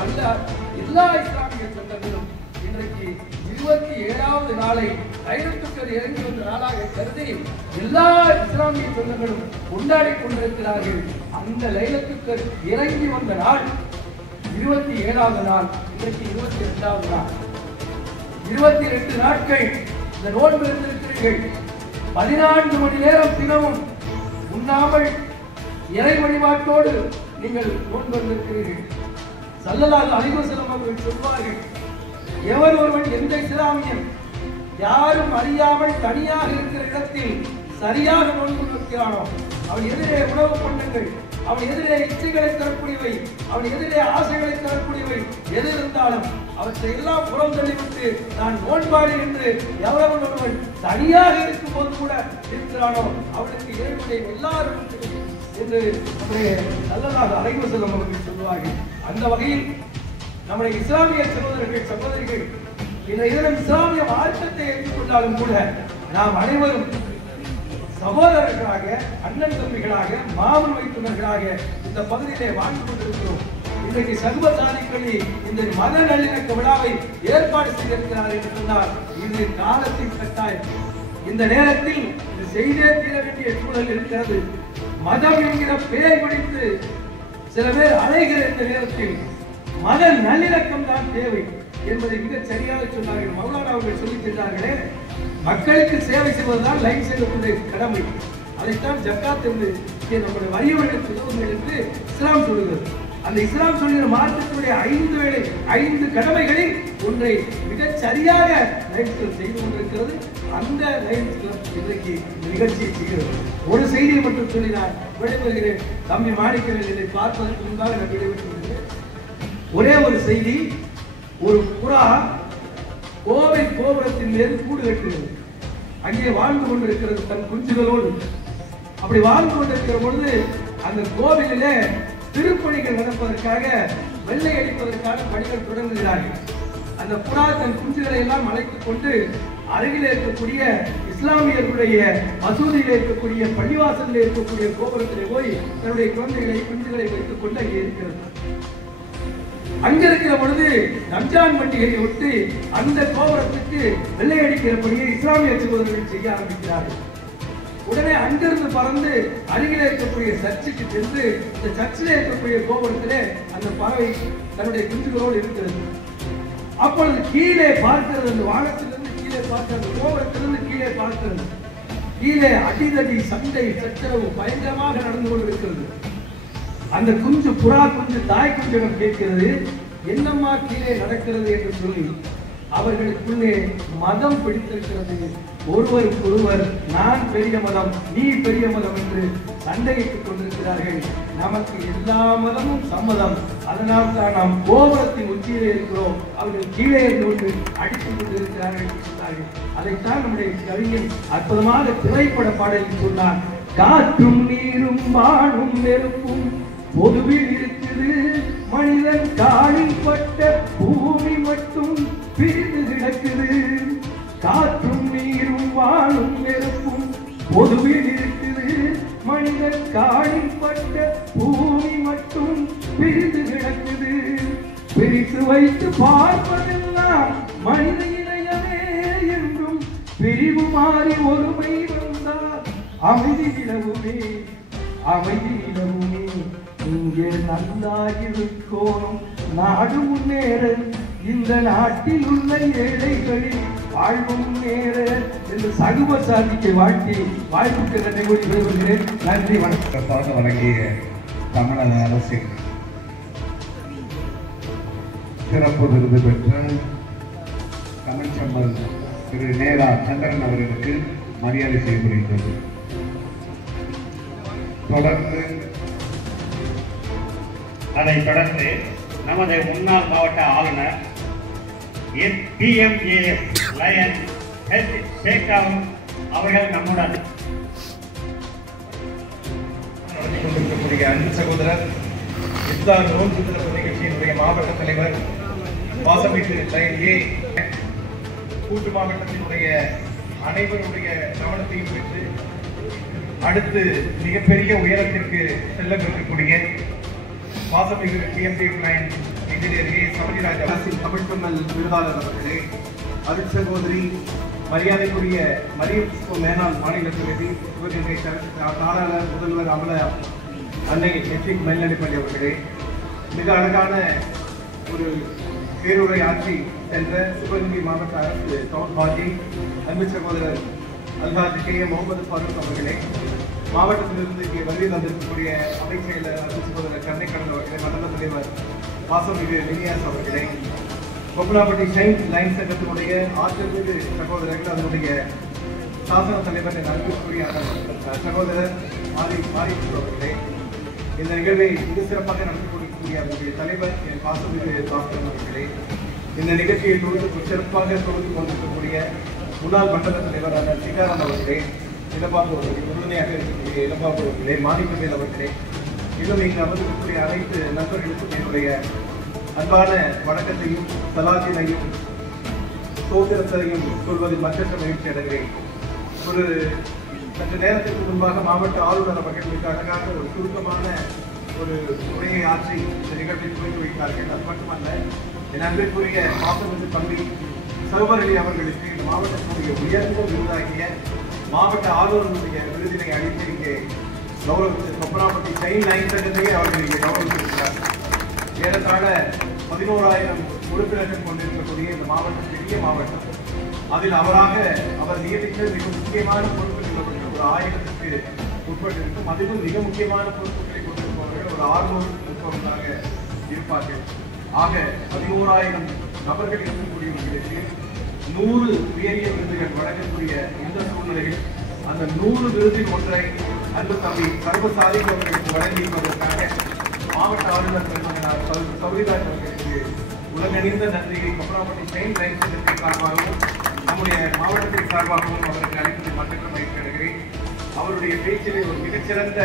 எல்லா இஸ்லாமிய சொந்தங்களும் இன்றைக்கு 27வது நாளை லைலத்துல் கத்ர் இறங்கி வந்த நாளாக கருதி எல்லா இஸ்லாமிய சொந்தங்களும் கொண்டாடி கொண்டிருக்கிறார்கள். அந்த லைலத்துல் கத்ர் இறங்கி வந்த நாள் 27வது நாள், இன்றைக்கு 22வது நாள். 22 நாட்கள் இந்த நோன்பு இருந்திருக்கிறீர்கள். 14 மணி நேரம் தினமும் உண்ணாமல் இறை வழிபாட்டோடு நீங்கள் நோன்பு இருந்திருக்கிறீர்கள். ஸல்லல்லாஹு அலைஹி வஸல்லம் அவர்கள் சொல்வார்கள், எவர் ஒருவன் எந்த இஸ்லாமியன் யாரும் அறியாமல் தனியாக இருக்கிற இடத்தில் சரியாக நோன்பு நோக்கிறானோ, அவன் எதிரே உணவு பண்டங்கள், அவன் எதிரே இச்சைகளை தரக்கூடியவை, அவன் எதிரே ஆசைகளை தரக்கூடியவை எது இருந்தாலும் அவற்றை எல்லாம் புறம் தள்ளிவிட்டு நான் நோன்பாளி என்று எவரவன் ஒருவன் தனியாக இருக்கும் போது கூட இருக்கிறானோ அவனுக்கு இறைவனை எல்லாரும் என்று நம்முடைய ஸல்லல்லாஹு அலைஹி வஸல்லம் அவர்கள் சொல்வார்கள். அந்த வகையில் நம்முடைய இஸ்லாமிய சகோதரர்கள் சகோதரிகள் இன்றைய தினம் இஸ்லாமிய மார்க்கத்தை ஏற்றுக்கொண்டாலும் கூட நாம் அனைவரும் சகோதரர்களாக, அண்ணன் தம்பிகளாக, மாமன் வைத்துனர்களாக இந்த பகுதியிலே வாழ்ந்து கொண்டிருக்கிறோம். இன்றைக்கு சர்வ சாதிக்களி இந்த மத நல்லிணக்க விழாவை ஏற்பாடு செய்திருக்கிறார் என்று சொன்னால் இது காலத்தின் கட்டாயம். இந்த நேரத்தில் இது செய்தே தீர வேண்டிய சூழல் இருக்கிறது. மதம் என்கிற பேய் பிடித்து சில பேர் அலைகிற இந்த நேரத்தில் மத நல்லிணக்கம் தான் தேவை என்பதை மிக சரியாக சொன்னார்கள். மௌலானா அவர்கள் சொல்லித் தந்தார்களே, மக்களுக்கு சேவை செய்வதுதான் லைன் செய்யக்கூடிய கடமை. அதைத்தான் ஜக்காத் என்று நம்முடைய வறியவர்களுக்கு உதவுங்கள் என்று இஸ்லாம் சொல்கிறது. அந்த இஸ்லாம் சொல்கிற மார்க்கத்துடைய 5 கடமைகளில் ஒன்றை மிகச் சரியாக லைன்ஸ் கிளப் செய்து கொண்டிருக்கிறது. அந்த லைன்ஸ் கிளப் இன்றைக்கு நிகழ்ச்சியை செய்கிறது. ஒரு செய்தியை மட்டும் சொல்லி நான் விடைபெறுகிறேன். தம்பி மாணிக்கவேல் பார்ப்பதற்கு முன்பாக நான் விடைபெற்றுகிறேன். ஒரே ஒரு செய்தி. ஒரு புறா கோவில் கோபுரத்தின் மீது கூடு கட்டுகிறது. அங்கே வாழ்ந்து கொண்டிருக்கிறது தன் குஞ்சுகளோடு. அப்படி வாழ்ந்து கொண்டிருக்கிற பொழுது அந்த கோவிலிலே திருப்பணிகள் நடப்பதற்காக வெள்ளை அடிப்பதற்காக பணிகள் தொடங்குகிறார்கள். அந்த புறா தன் குஞ்சுகளை எல்லாம் அழைத்துக் கொண்டு அருகில் இருக்கக்கூடிய இஸ்லாமியர்களுடைய மசூதியில் இருக்கக்கூடிய பள்ளிவாசலில் இருக்கக்கூடிய கோபுரத்திலே போய் தன்னுடைய குழந்தைகளை குஞ்சுகளை வைத்துக் கொண்டு அங்கே இருக்கிறது. அங்க இருக்கிற பொழுது ரம்ஜான் பண்டிகையை ஒட்டி அந்த கோபுரத்துக்கு வெள்ளை அடிக்கிற பணியை இஸ்லாமிய சகோதரர்கள் செய்ய ஆரம்பிக்கிறார்கள். உடனே அங்கிருந்து பறந்து அருகில் இருக்கக்கூடிய சர்ச்சுக்கு சென்று இந்த சர்ச்சில் இருக்கக்கூடிய கோபுரத்திலே அந்த பறவை தன்னுடைய குஞ்சுகளோடு இருக்கிறது. அப்பொழுது கீழே பார்க்கிறது, அந்த வானத்திலிருந்து கீழே பார்க்கிறது, கோபுரத்திலிருந்து கீழே பார்க்கிறது. கீழே அடிதடி சண்டை சச்சரவு பயங்கரமாக நடந்து கொண்டிருக்கிறது. அந்த குஞ்சு புறா குஞ்சு தாய் குஞ்சிடம் கேட்கிறது, என்னம்மா கீழே நடக்கிறது என்று சொல்லி. அவர்களுக்குள்ளே மதம் பிடித்திருக்கிறது. ஒருவருக்கு ஒருவர் நான் பெரிய மதம், நீ பெரிய மதம் என்று சண்டையிட்டுக் கொண்டிருக்கிறார்கள். நமக்கு எல்லா மதமும் சம்மதம். அதனால் தான் நாம் கோபுரத்தின் உச்சியிலே இருக்கிறோம். அவர்கள் கீழே இருந்து கொண்டு அடித்துக் கொண்டிருக்கிறார்கள் என்று சொன்னார்கள். அதைத்தான் நம்முடைய கவிஞன் அற்புதமாக திரைப்பட பாடலில் சொன்னார். காற்றும் நீரும் வானும் நெருப்பும் பொதுவில் இருக்குது, மனிதன் காலில் பட்ட பூமி மட்டும் பிரிந்து கிடக்குது. காற்றும் நீரும் வானும் நெருப்பும் பொதுவில் இருக்குது, மனிதன் காலில் பட்ட பூமி மட்டும் பிரிந்து கிடக்குது. பிரித்து வைத்து பார்ப்பதெல்லாம் மனித இணையமே என்றும் பிரிவு மாறி ஒருமை வந்தால் அமைதி நிலவுமே, அமைதி நிலவுமே. இங்கே நல்லாயிருக்கோம், நாடு முன்னேற, இந்த நாட்டில் உள்ள ஏழைகளில் வாழ்வு முன்னேற என்று சகுப சாதிக்கு வாழ்த்தி வாய்ப்புக்கு நன்றி கூறி விரும்புகிறேன். நன்றி, வணக்கம். வழங்கிய தமிழக அரசின் சிறப்பு விருது பெற்ற தமிழ்ச்செம்மல் திரு நேரா சந்திரன் அவர்களுக்கு மரியாதை செய்யப்படுகிறது. அதைத் தொடர்ந்து நமது முன்னாள் மாவட்ட ஆளுநர் PMAS லயன் சேகாவும் அவர்கள் நம்முடன் நடத்தி கொண்டிருக்கக்கூடிய அன்பு சகோதரர் இஃப்தார் நோன்பு திறப்பு நிகழ்ச்சியினுடைய மாவட்ட தலைவர் வாசமிட்டு லயன் ஏ கூட்டு மாவட்டத்தினுடைய அனைவருடைய கவனத்தையும் பெற்று அடுத்து மிகப்பெரிய உயரத்திற்கு செல்லவிருக்கக்கூடிய வாசமிகு PMD லயன் இன்ஜினியர் ஏ சபரிராஜ் அரசின் தமிழ்கம்மல் விருதாளர் அவர்களே, அருட் சகோதரி மரியாதைக்குரிய மரியம் மேனாள் மாநில தலைவி சிவகங்கை தாராளர் முதல்வர் அமல அன்னை எஸ்டிக் மேல்நிலைப்பள்ளி அவர்களே, மிக அழகான ஒரு பேருரை ஆட்சி சென்ற சிவகங்கை மாவட்ட அரசு டவுன் ஹாஜி அன்பு சகோதரர் அல்ஹாஜி KM முகமது ஃபாரூக் அவர்களே, மாவட்டத்திலிருந்து இங்கே வருகை தந்திருக்கக்கூடிய அவை செயலர் அன்பு சகோதரர் கண்ணைக்கடல் அவர்களே, மண்டல தலைவர் பாசமிகு லினியாஸ் அவர்களே, கொப்பலாப்பட்டி ஷைன் லைன் சங்கத்தினுடைய ஆற்றல்மிகு சகோதரர்கள், அதனுடைய சாசன தலைவர் என் அன்புக்குரிய சகோதரர் மாரி அவர்களே, இந்த நிகழ்வை மிக சிறப்பாக நடத்தி கொடுக்கக்கூடிய அவருடைய தலைவர் என் பாசமிகு பாஸ்கரன் அவர்களே, இந்த நிகழ்ச்சியை சிறப்பாக தொகுத்து கொண்டிருக்கக்கூடிய முன்னாள் மண்டல தலைவர் சிகாராம் அவர்களே, இளபாபு அவர்களே, உறுதுணையாக இருக்கக்கூடிய இளபாபு அவர்களே, மாணிக்கவேல் அவர்களே, இன்னும் இங்கு அமர்ந்திருக்கக்கூடிய அனைத்து நண்பர்களுக்கும் என்னுடைய அன்பான வணக்கத்தையும் சலாத்தினையும் சோதரத்தையும் சொல்வதில் மற்ற மகிழ்ச்சி அடைகிறேன். ஒரு சற்று நேரத்திற்கு முன்பாக மாவட்ட ஆளுநர் அவர்கள் மிக அழகாக ஒரு சுருக்கமான ஒரு உரையை ஆற்றி இந்த நிகழ்வில் துவக்கி வைத்தார்கள். அது மட்டுமல்ல, என் அன்பிற்குரிய மாசமிகு பள்ளி சகோதரி அவர்களுக்கு இந்த மாவட்டத்தினுடைய உயர்ந்த விருதாகிய மாவட்ட ஆளுநருடைய விருதினை அளித்து இங்கே கௌரவித்து கொப்பராப்பட்டி சைன் லைன் சங்கத்தையே அவர்கள் இங்கே கௌரவித்திருக்கிறார். ஏறத்தாழ 11,000 உறுப்பினர்கள் கொண்டிருக்கக்கூடிய இந்த மாவட்டம் பெரிய மாவட்டம். அதில் அவர் நியமித்த மிக முக்கியமான பொறுப்புகள் ஒரு 1000க்கு உட்பட்டிருக்கும். அதிலும் மிக முக்கியமான பொறுப்புகளை கொண்டிருப்பவர்கள் ஒரு 600 இருப்பார்கள். ஆக 11,000 நபர்கள் இருக்கக்கூடியவர்களுக்கு 100 உயரிய விருதுகள் வழங்கக்கூடிய இந்த சூழ்நிலையில் அந்த 100 விருதில் ஒன்றை அன்பு தம்பி சர்வசாதி அவர்களுக்கு வழங்கியிருப்பதற்காக மாவட்ட ஆளுநர் சௌரிராஜ் அவர்களுக்கு உலகறிந்த நன்றியை கொப்பராப்பட்டி செயின் லைன் சங்கத்தின் சார்பாகவும் நம்முடைய மாவட்டத்தின் சார்பாகவும் அவருக்கு அளிப்பதை மற்ற மகிழ்ச்சி அடைகிறேன். அவருடைய பேச்சிலே ஒரு மிகச்சிறந்த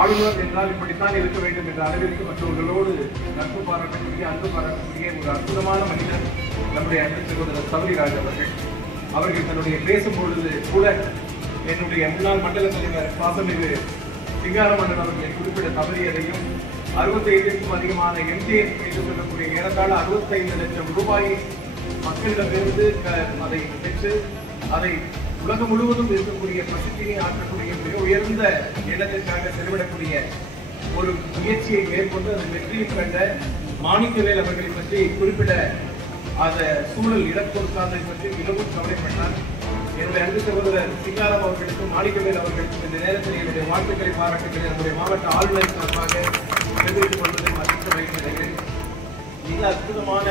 ஆளுநர் என்றால் இப்படித்தான் இருக்க வேண்டும் என்ற அளவிற்கு மற்றவர்களோடு நட்பு பாராட்டக்கூடிய அன்பு பாராட்டக்கூடிய ஒரு அற்புதமான மனிதர் நம்முடைய அன்பு சகோதரர் சௌரிராஜ் அவர்கள் தன்னுடைய பேசும்பொழுது கூட என்னுடைய முன்னாள் மண்டல தலைவர் பாசமிகு சிங்காரமன்னன் அவர்களை குறிப்பிட தவறியதையும் 65க்கும் அதிகமான எம்ஜிஎஸ் என்று சொல்லக்கூடிய ஏறத்தாழ 65 லட்சம் ரூபாயை மக்களிடமிருந்து அதை பெற்று அதை உலகம் முழுவதும் இருக்கக்கூடிய பிரசித்தியை ஆற்றக்கூடிய மிக உயர்ந்த இடத்திற்காக செலவிடக்கூடிய ஒரு முயற்சியை மேற்கொண்டு அதை வெற்றியில் கண்ட மாணிக்கவேல் அவர்களை பற்றி குறிப்பிட அந்த சூழல் இடம் கொடுக்காததை பற்றி மிகவும் கவலைப்பட்டார். என்னுடைய அன்பு சகோதரர் சிங்காரம் அவர்களுக்கும் மாணிக்கவேல் அவர்களுக்கும் இந்த நேரத்தில் என்னுடைய வாழ்த்துக்களை பாராட்டுகிறேன். என்னுடைய மாவட்ட ஆளுநர் சார்பாக தெரிவித்துக் கொள்வதை மதிக்க வைக்கிறேன். மிக அற்புதமான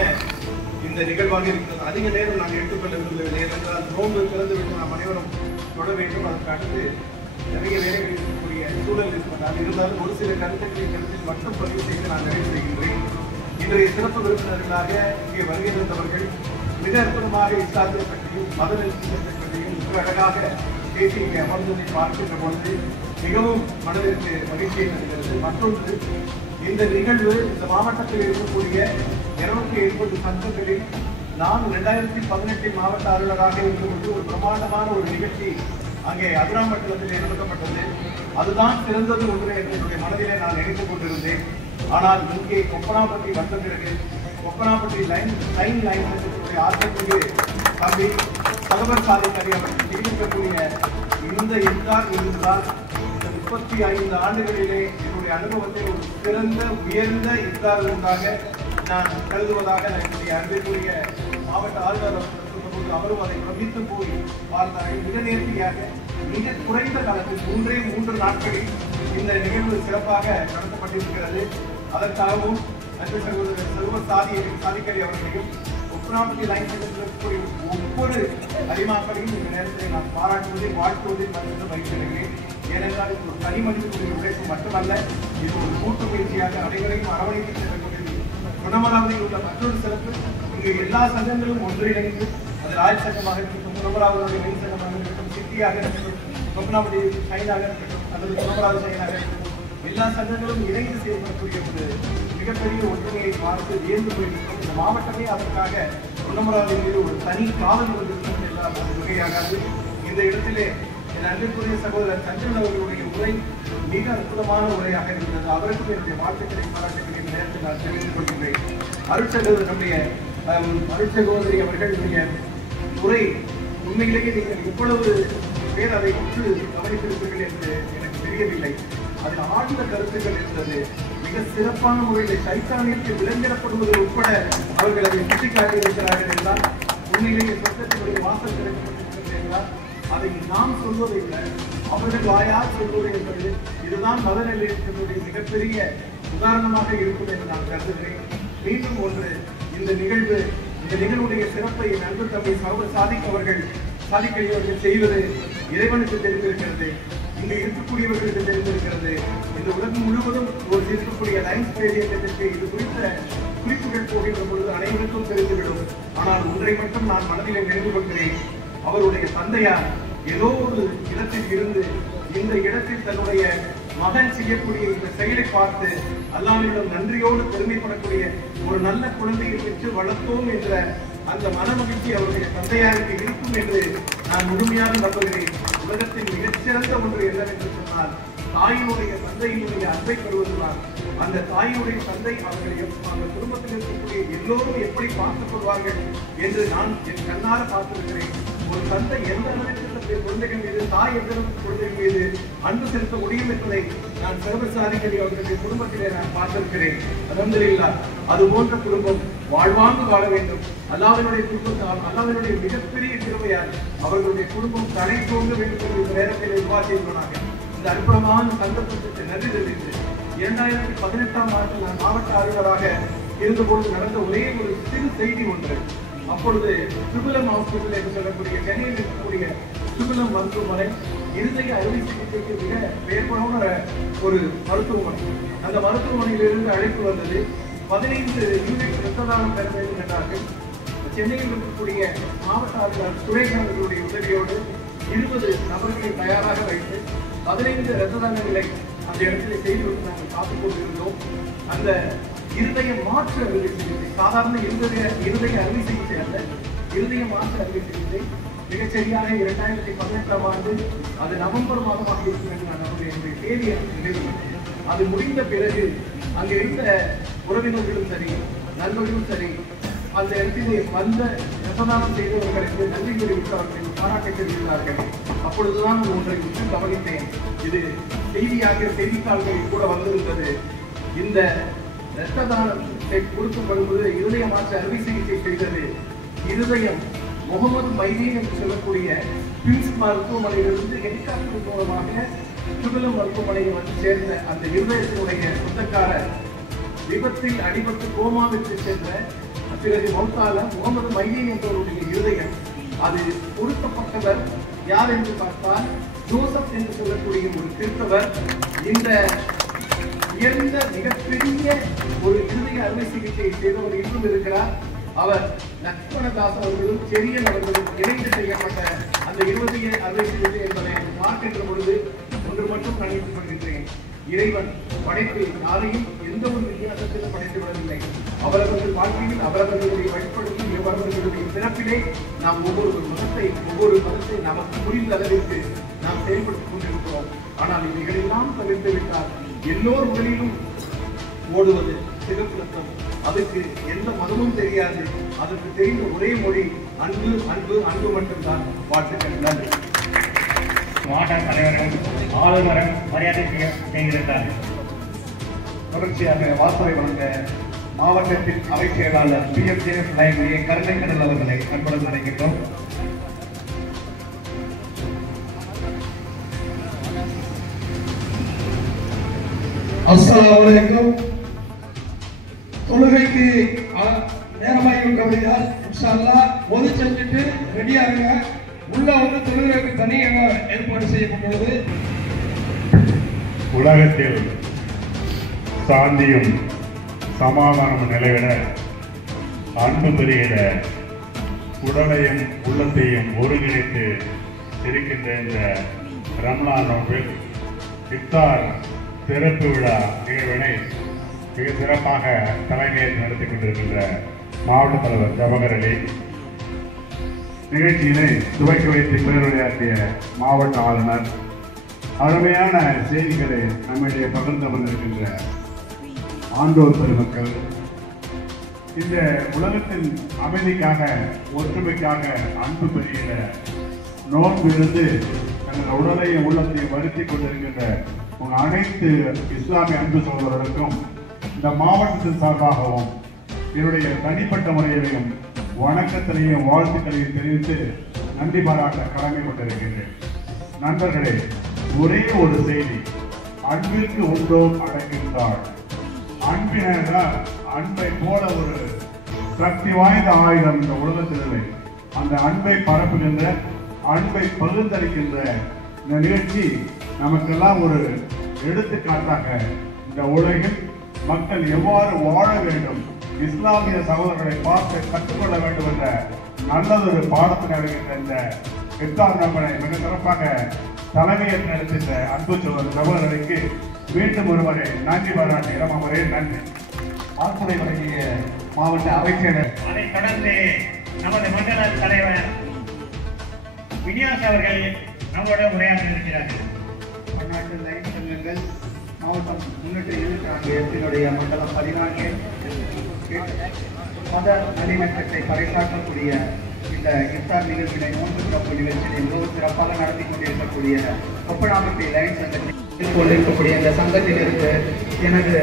இந்த நிகழ்வாக இருக்கிறது. அதிக நேரம் நான் எடுத்துக்கொள்ள விரும்பவில்லை. ஏனென்றால் நோன்பு திறந்துவிட்டு நாம் அனைவரும் தொட வேண்டும். அதற்கு அடுத்து நிறைய வேலைகள் இருக்கக்கூடிய சூழல் இருப்பதால் இருந்தாலும் ஒரு சில கருத்துக்களை கருத்தில் மட்டும் பதிவு செய்து நான் நிறைவு செய்கின்றேன். இன்றைய சிறப்பு விருந்தினர்களாக இங்கே வருகை தந்தவர்கள் மிக அற்புதமாக இஸ்லாத்தை பற்றியும் மத நிறுவனத்தை பற்றியும் மிக அழகாக பேசி இங்கே அமர்ந்ததை பார்க்கின்ற பொழுது மிகவும் மனதிற்கு மகிழ்ச்சியை தருகிறது. மற்றொன்று, இந்த நிகழ்வு இந்த மாவட்டத்தில் இருக்கக்கூடிய 280 சங்கங்களில் நான் 2018 மாவட்ட அலுவலராக இருக்கும்போது ஒரு பிரமாண்டமான ஒரு நிகழ்ச்சி அங்கே அதிராமண்டலத்திலே நடத்தப்பட்டது. அதுதான் சிறந்தது ஒன்று என்று என்னுடைய மனதிலே நான் நினைத்துக் கொண்டிருந்தேன். ஆனால் இங்கே கொப்பனாப்பட்டி வந்த பிறகு கொப்பனாப்பட்டி லைன் சங்கத்தினுடைய ஆற்றலுக்கு தம்பி சகவர் சாலைக்கறி அவர்கள் தெரிவிக்கக்கூடிய இந்த இஃப்தார் இருந்தால் இந்த 35 ஆண்டுகளிலே என்னுடைய அனுபவத்தில் ஒரு சிறந்த உயர்ந்த இஃப்தார் ஒன்றாக நான் கருதுவதாக என்னுடைய அன்பிற்குரிய மாவட்ட ஆளுநர் சொல்லும்போது அவரும் அதை பிரமித்து போய் பார்த்தார்கள். மிக நேர்த்தியாக மிக குறைந்த காலத்தில் 3 நாட்களில் இந்த நிகழ்வு சிறப்பாக நடத்தப்பட்டிருக்கிறது. அதற்காகவும் அன்பு சகோதரர் சாதிக்கறி அவர்களையும் கொப்பனாப்பட்டி லைன் சங்கத்தில் ஒவ்வொரு அறிமாக்களையும் இந்த நேரத்தில் நான் பாராட்டுவதை வாழ்த்துவதை மகிழ்ச்சி அடைகிறேன். ஏனென்றால் இது ஒரு தனி மனிதனுடைய உழைப்பு மட்டுமல்ல, இது ஒரு கூட்டு முயற்சியாக அனைவரையும் அரவணைத்து செல்லக்கூடியது. குணமராவதியில் உள்ள மற்றொரு சிறப்பு, இங்கு எல்லா சங்கங்களும் ஒன்றிணைந்து, அதில் ஆயுள் சங்கமாக இருக்கட்டும், குணமராவதியுடைய மெயின் சங்கமாக இருக்கட்டும், சித்தியாக இருக்கட்டும், கொப்பனாவதி சைனாக இருக்கட்டும், அல்லது குணமராவதி சைனாக இருக்கட்டும், எல்லா சங்கங்களும் இணைந்து செயல்படக்கூடிய ஒரு மிகப்பெரிய ஒற்றுமையை பார்த்து வியந்து போயிருக்கும். இந்த மாவட்டமே அதற்காக குணமராவதி மீது ஒரு தனி காவல் கொண்டிருக்கும் என்றால் அது மிகையாகாது. இந்த இடத்திலே என் அன்பிற்குரிய சகோதரர் சந்திரன் அவர்களுடைய உரை மிக அற்புதமான உரையாக இருந்தது. அவருக்கும் என்னுடைய வாழ்த்துக்களை பாராட்டுகிற நேரத்தில் நான் தெரிவித்துக் கொள்கின்றேன். அருட்சகோதரர் நம்முடைய அருட்சகோதரி அவர்களுடைய உரை உண்மையிலேயே நீங்கள் இவ்வளவு பேர் அதை உற்று கவனித்திருப்பீர்கள் என்று எனக்கு தெரியவில்லை. அதில் ஆழ்ந்த கருத்துக்கள் இருந்தது. மிக சிறப்பான முறையில் சைத்தானிற்கு விலங்கிடப்படுவது உட்பட அவர்கள் அதை சுட்டிக்காட்டியிருக்கிறார்கள் என்றால், உண்மையிலேயே சொர்க்கத்தினுடைய வாசல் திறக்கப்பட்டிருக்கிறது என்றால் அதை நாம் சொல்வதை விட அவர்கள் வாயால் சொல்வது என்பது இதுதான் மத நிலையத்தினுடைய மிகப்பெரிய உதாரணமாக இருக்கும் என்று நான் கருதுகிறேன். மீண்டும் ஒன்று, இந்த நிகழ்வுடைய சிறப்பை என் அன்பு தம்பி சாதிக்கவர்கள் செய்வது இறைவனுக்கு தெரிந்திருக்கிறது, இங்கு இருக்கக்கூடியவர்களுக்கு தெரிந்திருக்கிறது. இந்த உலகம் முழுவதும் ஒரு இருக்கக்கூடிய லைன்ஸ் பேரியத்திற்கு இது குறித்த குறிப்புகள் போகின்ற பொழுது அனைவருக்கும் தெரிந்துவிடும். ஆனால் ஒன்றை மட்டும் நான் மனதில் நினைவு கொள்கிறேன். அவருடைய தந்தையார் ஏதோ ஒரு இடத்தில் இருந்து இந்த இடத்தில் தன்னுடைய மகன் செய்யக்கூடிய இந்த செயலை பார்த்து அல்லாஹ்விடம் நன்றியோடு பெருமைப்படக்கூடிய ஒரு நல்ல குழந்தையை பெற்று வளர்த்தோம் என்ற அந்த மனமகிழ்ச்சி அவருடைய தந்தையாருக்கு இருக்கும் என்று நான் முழுமையாக நம்புகிறேன். உலகத்தின் மிகச்சிறந்த ஒன்று என்னவென்று சொன்னால், தாயினுடைய தந்தையினுடைய அன்பை பெறுவதுதான். அந்த தாயினுடைய தந்தை அந்த குடும்பத்தில் இருக்கக்கூடிய எல்லோரும் எப்படி பார்த்துக் கொள்வார்கள் என்று நான் என் கண்ணார பார்த்திருக்கிறேன். ஒரு தந்தை எந்த அளவிற்கு குழந்தைகள் மீது, தாய் எந்த அளவுக்கு குழந்தைகள் மீது அன்பு செலுத்த முடியும் என்பதை நான் சிவசாதிக்கடி அவர்களுடைய குடும்பத்திலே நான் பார்த்திருக்கிறேன். அல்ஹம்துலில்லாஹ், அது போன்ற குடும்பம் வாழ்வாங்கு வாழ வேண்டும். அல்லாஹ்வினுடைய குடும்பத்தால், அல்லாஹ்வினுடைய மிகப்பெரிய கிருபையால் அவர்களுடைய குடும்பம் தலை தோங்க வேண்டும் என்று இந்த நேரத்தில் உருவாக்கியிருக்கிறாங்க. இந்த அற்புதமான சந்தர்ப்பத்திற்கு நன்றி தெரிவித்து 2018ஆம் ஆண்டில் நான் மாவட்ட ஆளுநராக இருந்தபோது நடந்த ஒரே ஒரு சிறு செய்தி ஒன்று. அப்பொழுது சுகுலம் ஹாஸ்பிட்டல் என்று சொல்லக்கூடிய சென்னையில் இருக்கக்கூடிய சுகுலம் மருத்துவமனை இருதய அறுவை சிகிச்சைக்கு மிக பெயர் போன ஒரு மருத்துவமனை. அந்த மருத்துவமனையிலிருந்து அழைப்பு வந்தது. 15 யூனிட் இரத்த தானம் பெற வேண்டும் என்றார்கள். சென்னையில் இருக்கக்கூடிய மாவட்ட ஆளுநர் சுரேஷ் அவர்களுடைய உதவியோடு 20 நபர்களை தயாராக வைத்து 15 இரத்த தானங்களை அந்த இடத்துல செய்துவிட்டு நாங்கள் காத்துக் கொண்டிருந்தோம். அந்த இருதய மாற்று அறுவை சிகிச்சை, சாதாரண இருதய அறுவை சிகிச்சை அல்ல, இருதய மாற்று அறுவை சிகிச்சை மிகச்சரியாக 2018ஆம் ஆண்டு அது நவம்பர் மாதமாக இருக்கும் என்று நான் என்னுடைய தேதியை நினைவுகிறேன். அது முடிந்த பிறகு அங்கே இருந்த உறவினர்களும் சரி, நண்பர்களும் சரி, அந்த இடத்திலே வந்த ரசதானம் செய்தவர்களுக்கு நன்றி தெரிவித்து அவர்கள் பாராட்டை தெரிவித்தார்கள். அப்பொழுதுதான் ஒன்றை உற்று கவனித்தேன். இது செய்தித்தாள்களில் கூட வந்திருந்தது. இந்த இரத்த தானத்தை கொடுக்கப்படுவது இருதய மாற்று அறுவை சிகிச்சை செய்தது இருதயம் முகமது மைதீன் என்று சொல்லக்கூடிய பிம்ஸ் மருத்துவமனையிலிருந்து ஹெலிகாப்டர் மூலமாக சுகுலம் மருத்துவமனையை வந்து சேர்ந்த அந்த இருதயத்தினுடைய சொந்தக்காரர் விபத்தில் அடிபட்டு கோமாவிற்கு சென்ற பிறகு மௌத்தால முகமது மைதீன் என்பவருடைய இருதயம் அது பொருத்தப்பட்டவர் யார் என்று பார்த்தால் ஜோசப் என்று சொல்லக்கூடிய ஒரு கிறிஸ்தவர். இந்த உயர்ந்த மிகப்பெரிய ஒரு இருதய அறுவை சிகிச்சையை செய்தவர் இன்னும் இருக்கிறார். அவர் லக்ஷ்மணதாஸ் அவர்களும் செரியன் அவர்களும் இணைந்து செய்யப்பட்ட அந்த இருதய அறுவை சிகிச்சை என்பதை பார்க்கின்ற பொழுது ஒன்று மட்டும் நினைத்துக் கொள்கின்றேன். இறைவன் படைப்பில் யாரையும் எந்த ஒரு வித்தியாசத்திலும் படைத்து விடவில்லை. அவரவர்கள் வாழ்க்கையில் அவரவர்களுடைய வழிபடுத்தி அவரவர்களுடைய சிறப்பிலே நாம் ஒவ்வொரு மதத்தை நமக்கு புரிந்த அளவிற்கு நாம் செயல்பட்டுக் கொண்டிருக்கிறோம். ஆனால் இவைகளெல்லாம் தவிர்த்து விட்டால் எல்லோர் உடலிலும் ஓடுவது சிறப்பு ரத்தம். அதுக்கு எந்த மதமும் தெரியாது. அதற்கு தெரிந்த ஒரே மொழி அன்பு அன்பு அன்பு மட்டும்தான். வாழ்த்துக்கள். நன்றி. மாவட்ட தலைவரும் ஆளுநரும் மரியாதை செய்திருந்தார்கள். தொடர்ச்சியாக வாசலை வழங்க மாவட்டத்தின் அவை செயலாளர் PMJF லைப்ரரி கருணைக்கடல் அவர்களை அன்புடன் அழைக்கின்றோம். அஸ்ஸலாமு அலைக்கும். தொழுகைக்கு நேரமாகி கவனித்தால் இன்ஷா அல்லாஹ் ஒது செஞ்சுட்டு ரெடியா இருங்க. உள்ள வந்து தொழுகைக்கு தனியாக ஏற்பாடு செய்யப்பட்டுள்ளது. உலகத்தில் சாந்தியும் சமாதானமும் நிலவிட அன்பு பெருகிட உடலையும் உள்ளத்தையும் ஒருங்கிணைத்து இருக்கின்ற இந்த ரம்லான் நோன்பில் இஃப்தார் திறப்பு விழா நிகழ்வினை மிக சிறப்பாக தலைமையேற்று நடத்திக் கொண்டிருக்கின்ற மாவட்ட தலைவர் ஜவஹர் அலி, நிகழ்ச்சியினை துவக்கி வைத்து பேருரையாற்றிய மாவட்ட ஆளுநர், அருமையான செய்திகளை நம்மிடையே பகிர்ந்து கொண்டிருக்கின்ற ஆண்டோர் பெருமக்கள், இந்த உலகத்தின் அமைதிக்காக ஒற்றுமைக்காக அன்பு பெறுகிற நோன்பு இருந்து தங்கள் உடலையும் உள்ளத்தையும் வருத்திக் கொண்டிருக்கின்ற உங்கள் அனைத்து இஸ்லாமிய அன்பு சகோதரர்களுக்கும் இந்த மாவட்டத்தின் சார்பாகவும் என்னுடைய தனிப்பட்ட முறையிலையும் வணக்கத்திலையும் வாழ்த்துக்களையும் தெரிவித்து நன்றி பாராட்ட கடமை கொண்டிருக்கின்றேன். நண்பர்களே, ஒரே ஒரு செய்தி, அன்பிற்கு உண்டோ அடக்கின்றாள். அன்பினால் அன்பை போல ஒரு சக்தி வாய்ந்த ஆயுதம் இந்த உலகத்தில் இல்லை. அந்த அன்பை பரப்புகின்ற, அன்பை பகிர்ந்தளிக்கின்ற இந்த நிகழ்ச்சி நமக்கெல்லாம் ஒரு எடுத்துக்காட்டாக இந்த உலகில் மக்கள் எவ்வாறு வாழ வேண்டும், இஸ்லாமிய சகோதரர்களை பார்த்து கற்றுக்கொள்ள வேண்டும் என்ற நல்லதொரு பாடத்தில் அடைகின்ற இந்த இஃப்தார் நோன்பை மிக சிறப்பாக தலைமையேற்று நடத்தின்ற அன்பு சகோதரர்களுக்கு மீண்டும் ஒருவரை நன்றி பாராட்டுகிறோம். அவரே நன்றி. ஆசிரியை வழங்கிய மாவட்ட அவைச்செயலர், அதைத் தொடர்ந்து நமது மண்டல தலைவர் வினியாஸ் அவர்கள் நம்மளோட உரையாற்ற இருக்கிறார்கள். பன்னாட்டு லைன் சங்கங்கள் மாவட்டம் 324 மண்டலம் 14 மத நல்லிணக்கத்தை பறைசாற்றக்கூடிய இந்த இஃப்தார் நிகழ்ச்சியை நோன்பு சிறப்பு நிகழ்ச்சியை மிகவும் சிறப்பாக நடத்தி கொண்டிருக்கக்கூடிய ஒப்பனாம்பட்டி லைன் சங்கத்தில் கொண்டிருக்கக்கூடிய இந்த சங்கத்தினருக்கு எனது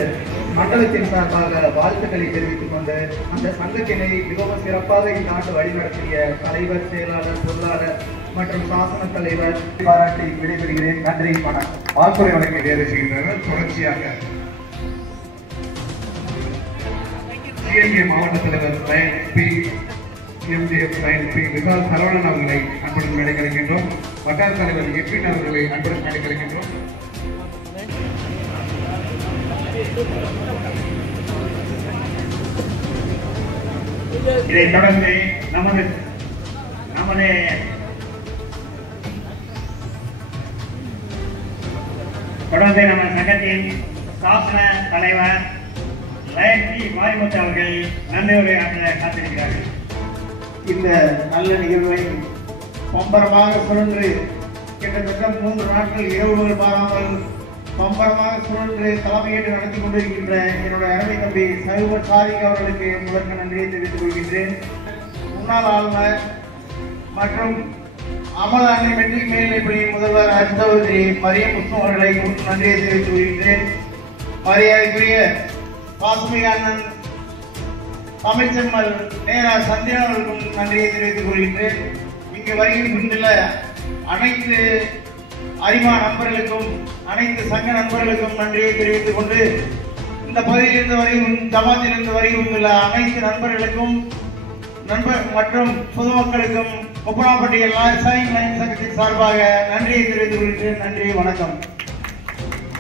மண்டலத்தின் சார்பாக வாழ்த்துக்களை தெரிவித்துக் கொண்டு அந்த சங்கத்தினை மிகவும் சிறப்பாக இந்த ஆண்டு வழிநடத்திய தலைவர், செயலாளர், பொருளாளர் மற்றும் சாசன தலைவர் பாராட்டி விடைபெறுகிறேன். நன்றி, வணக்கம். வாழ்த்துறை வழங்கி வேறு செய்கின்றனர். தொடர்ச்சியாக சிஎம்ஏ மாவட்ட தலைவர் line B, MJF line B Vishal Saravanan அவர்களை அன்புடன் மேடை கலைக்கின்றோம். வட்டார தலைவர் எட்வின் அவர்களை அன்புடன் மேடை கலைக்கின்றோம். இதைத் தொடர்ந்து நமது நம்ம சங்கத்தின் சாசன தலைவர் லைன் பி மாரிமுத்து அவர்கள் நன்றி உரையாற்ற காத்திருக்கிறார்கள். இந்த நல்ல நிகழ்வை பம்பரமாக சுழன்று கிட்டத்தட்ட 3 நாட்கள் இரவுகள் பாராமல் பம்பரமாக சுழன்று தலைமையேற்று நடத்தி கொண்டிருக்கின்ற என்னுடைய அருமை தம்பி சைபர் சாதிக் அவர்களுக்கு முதற்க நன்றியை தெரிவித்துக் கொள்கின்றேன். முன்னாள் ஆளுநர் மற்றும் அமல அன்னை மெட்ரிக் மேல்நிலைப்பள்ளி முதல்வர் அஜிதவதி மரியம் முஸ்லிம் அவர்களை நன்றியை தெரிவித்துக் கொள்கின்றேன். மரியாதைக்குரிய பாசுமி அண்ணன் தமிழ்ச்செம்மல் நேரா சந்திரன் அவர்களுக்கும் நன்றியை தெரிவித்துக் கொள்கின்றேன். இங்கு வருகின்ற அனைத்து அரிமா நண்பர்களுக்கும் அனைத்து சங்க நண்பர்களுக்கும் நன்றியை தெரிவித்துக் கொண்டு இந்த பகுதியிலிருந்து வரையும் ஜமாத்திலிருந்து வரையும் உள்ள அனைத்து நண்பர்களுக்கும் மற்றும் பொதுமக்களுக்கும் ஒப்பனாம்பட்டி லைன் சங்கத்தின் சார்பாக நன்றியை தெரிவித்துக் கொள்கிறேன். நன்றி, வணக்கம்.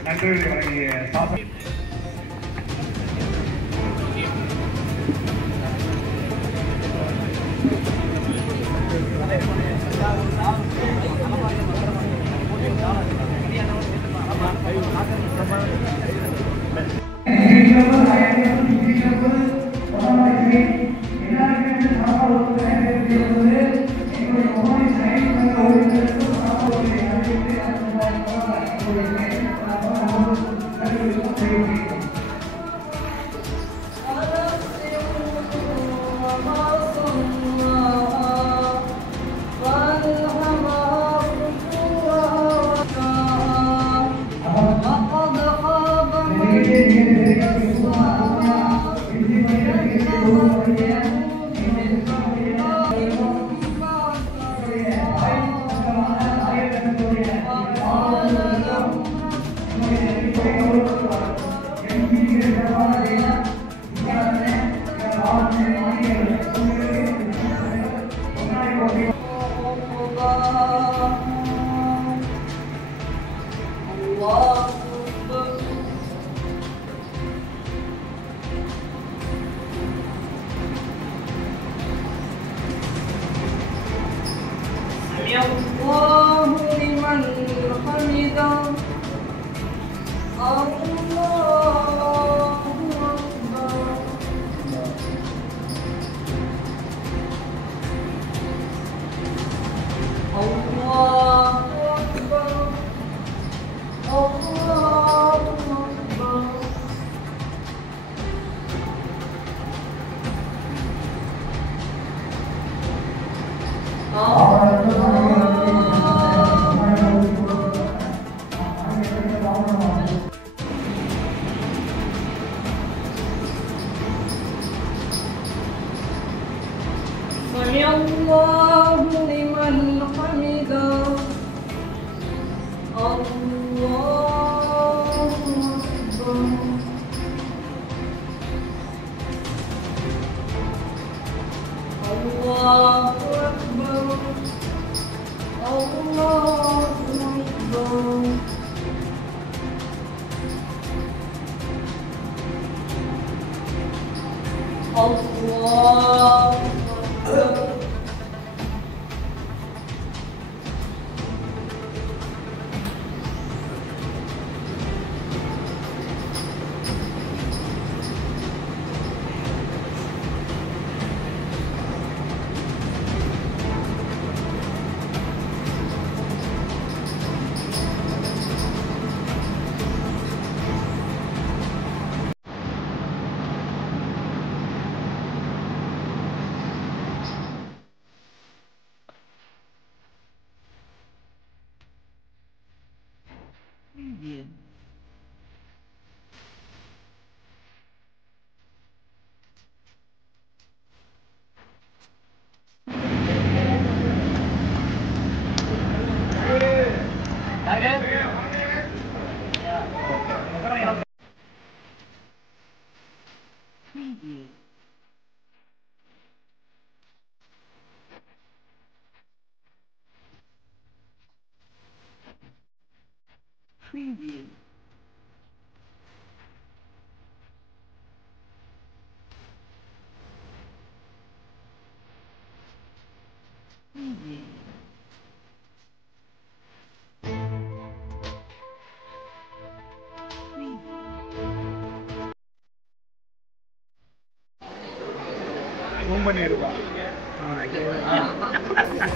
நன்றி வழங்கிய والهمها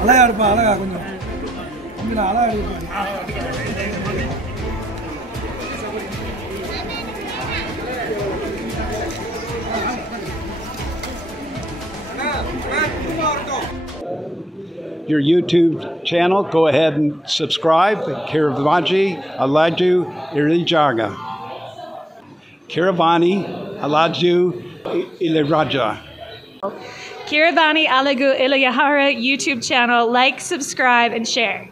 அழகா இருப்பா, அழகா கொஞ்சம் கொஞ்சம் அழகா இருப்பா. Your YouTube channel, go ahead and subscribe. Kiravani Alaju Irijaga. Kiravani Alaju Iliraja. Kiravani Alagu Ilayahara YouTube channel. Like, subscribe, and share.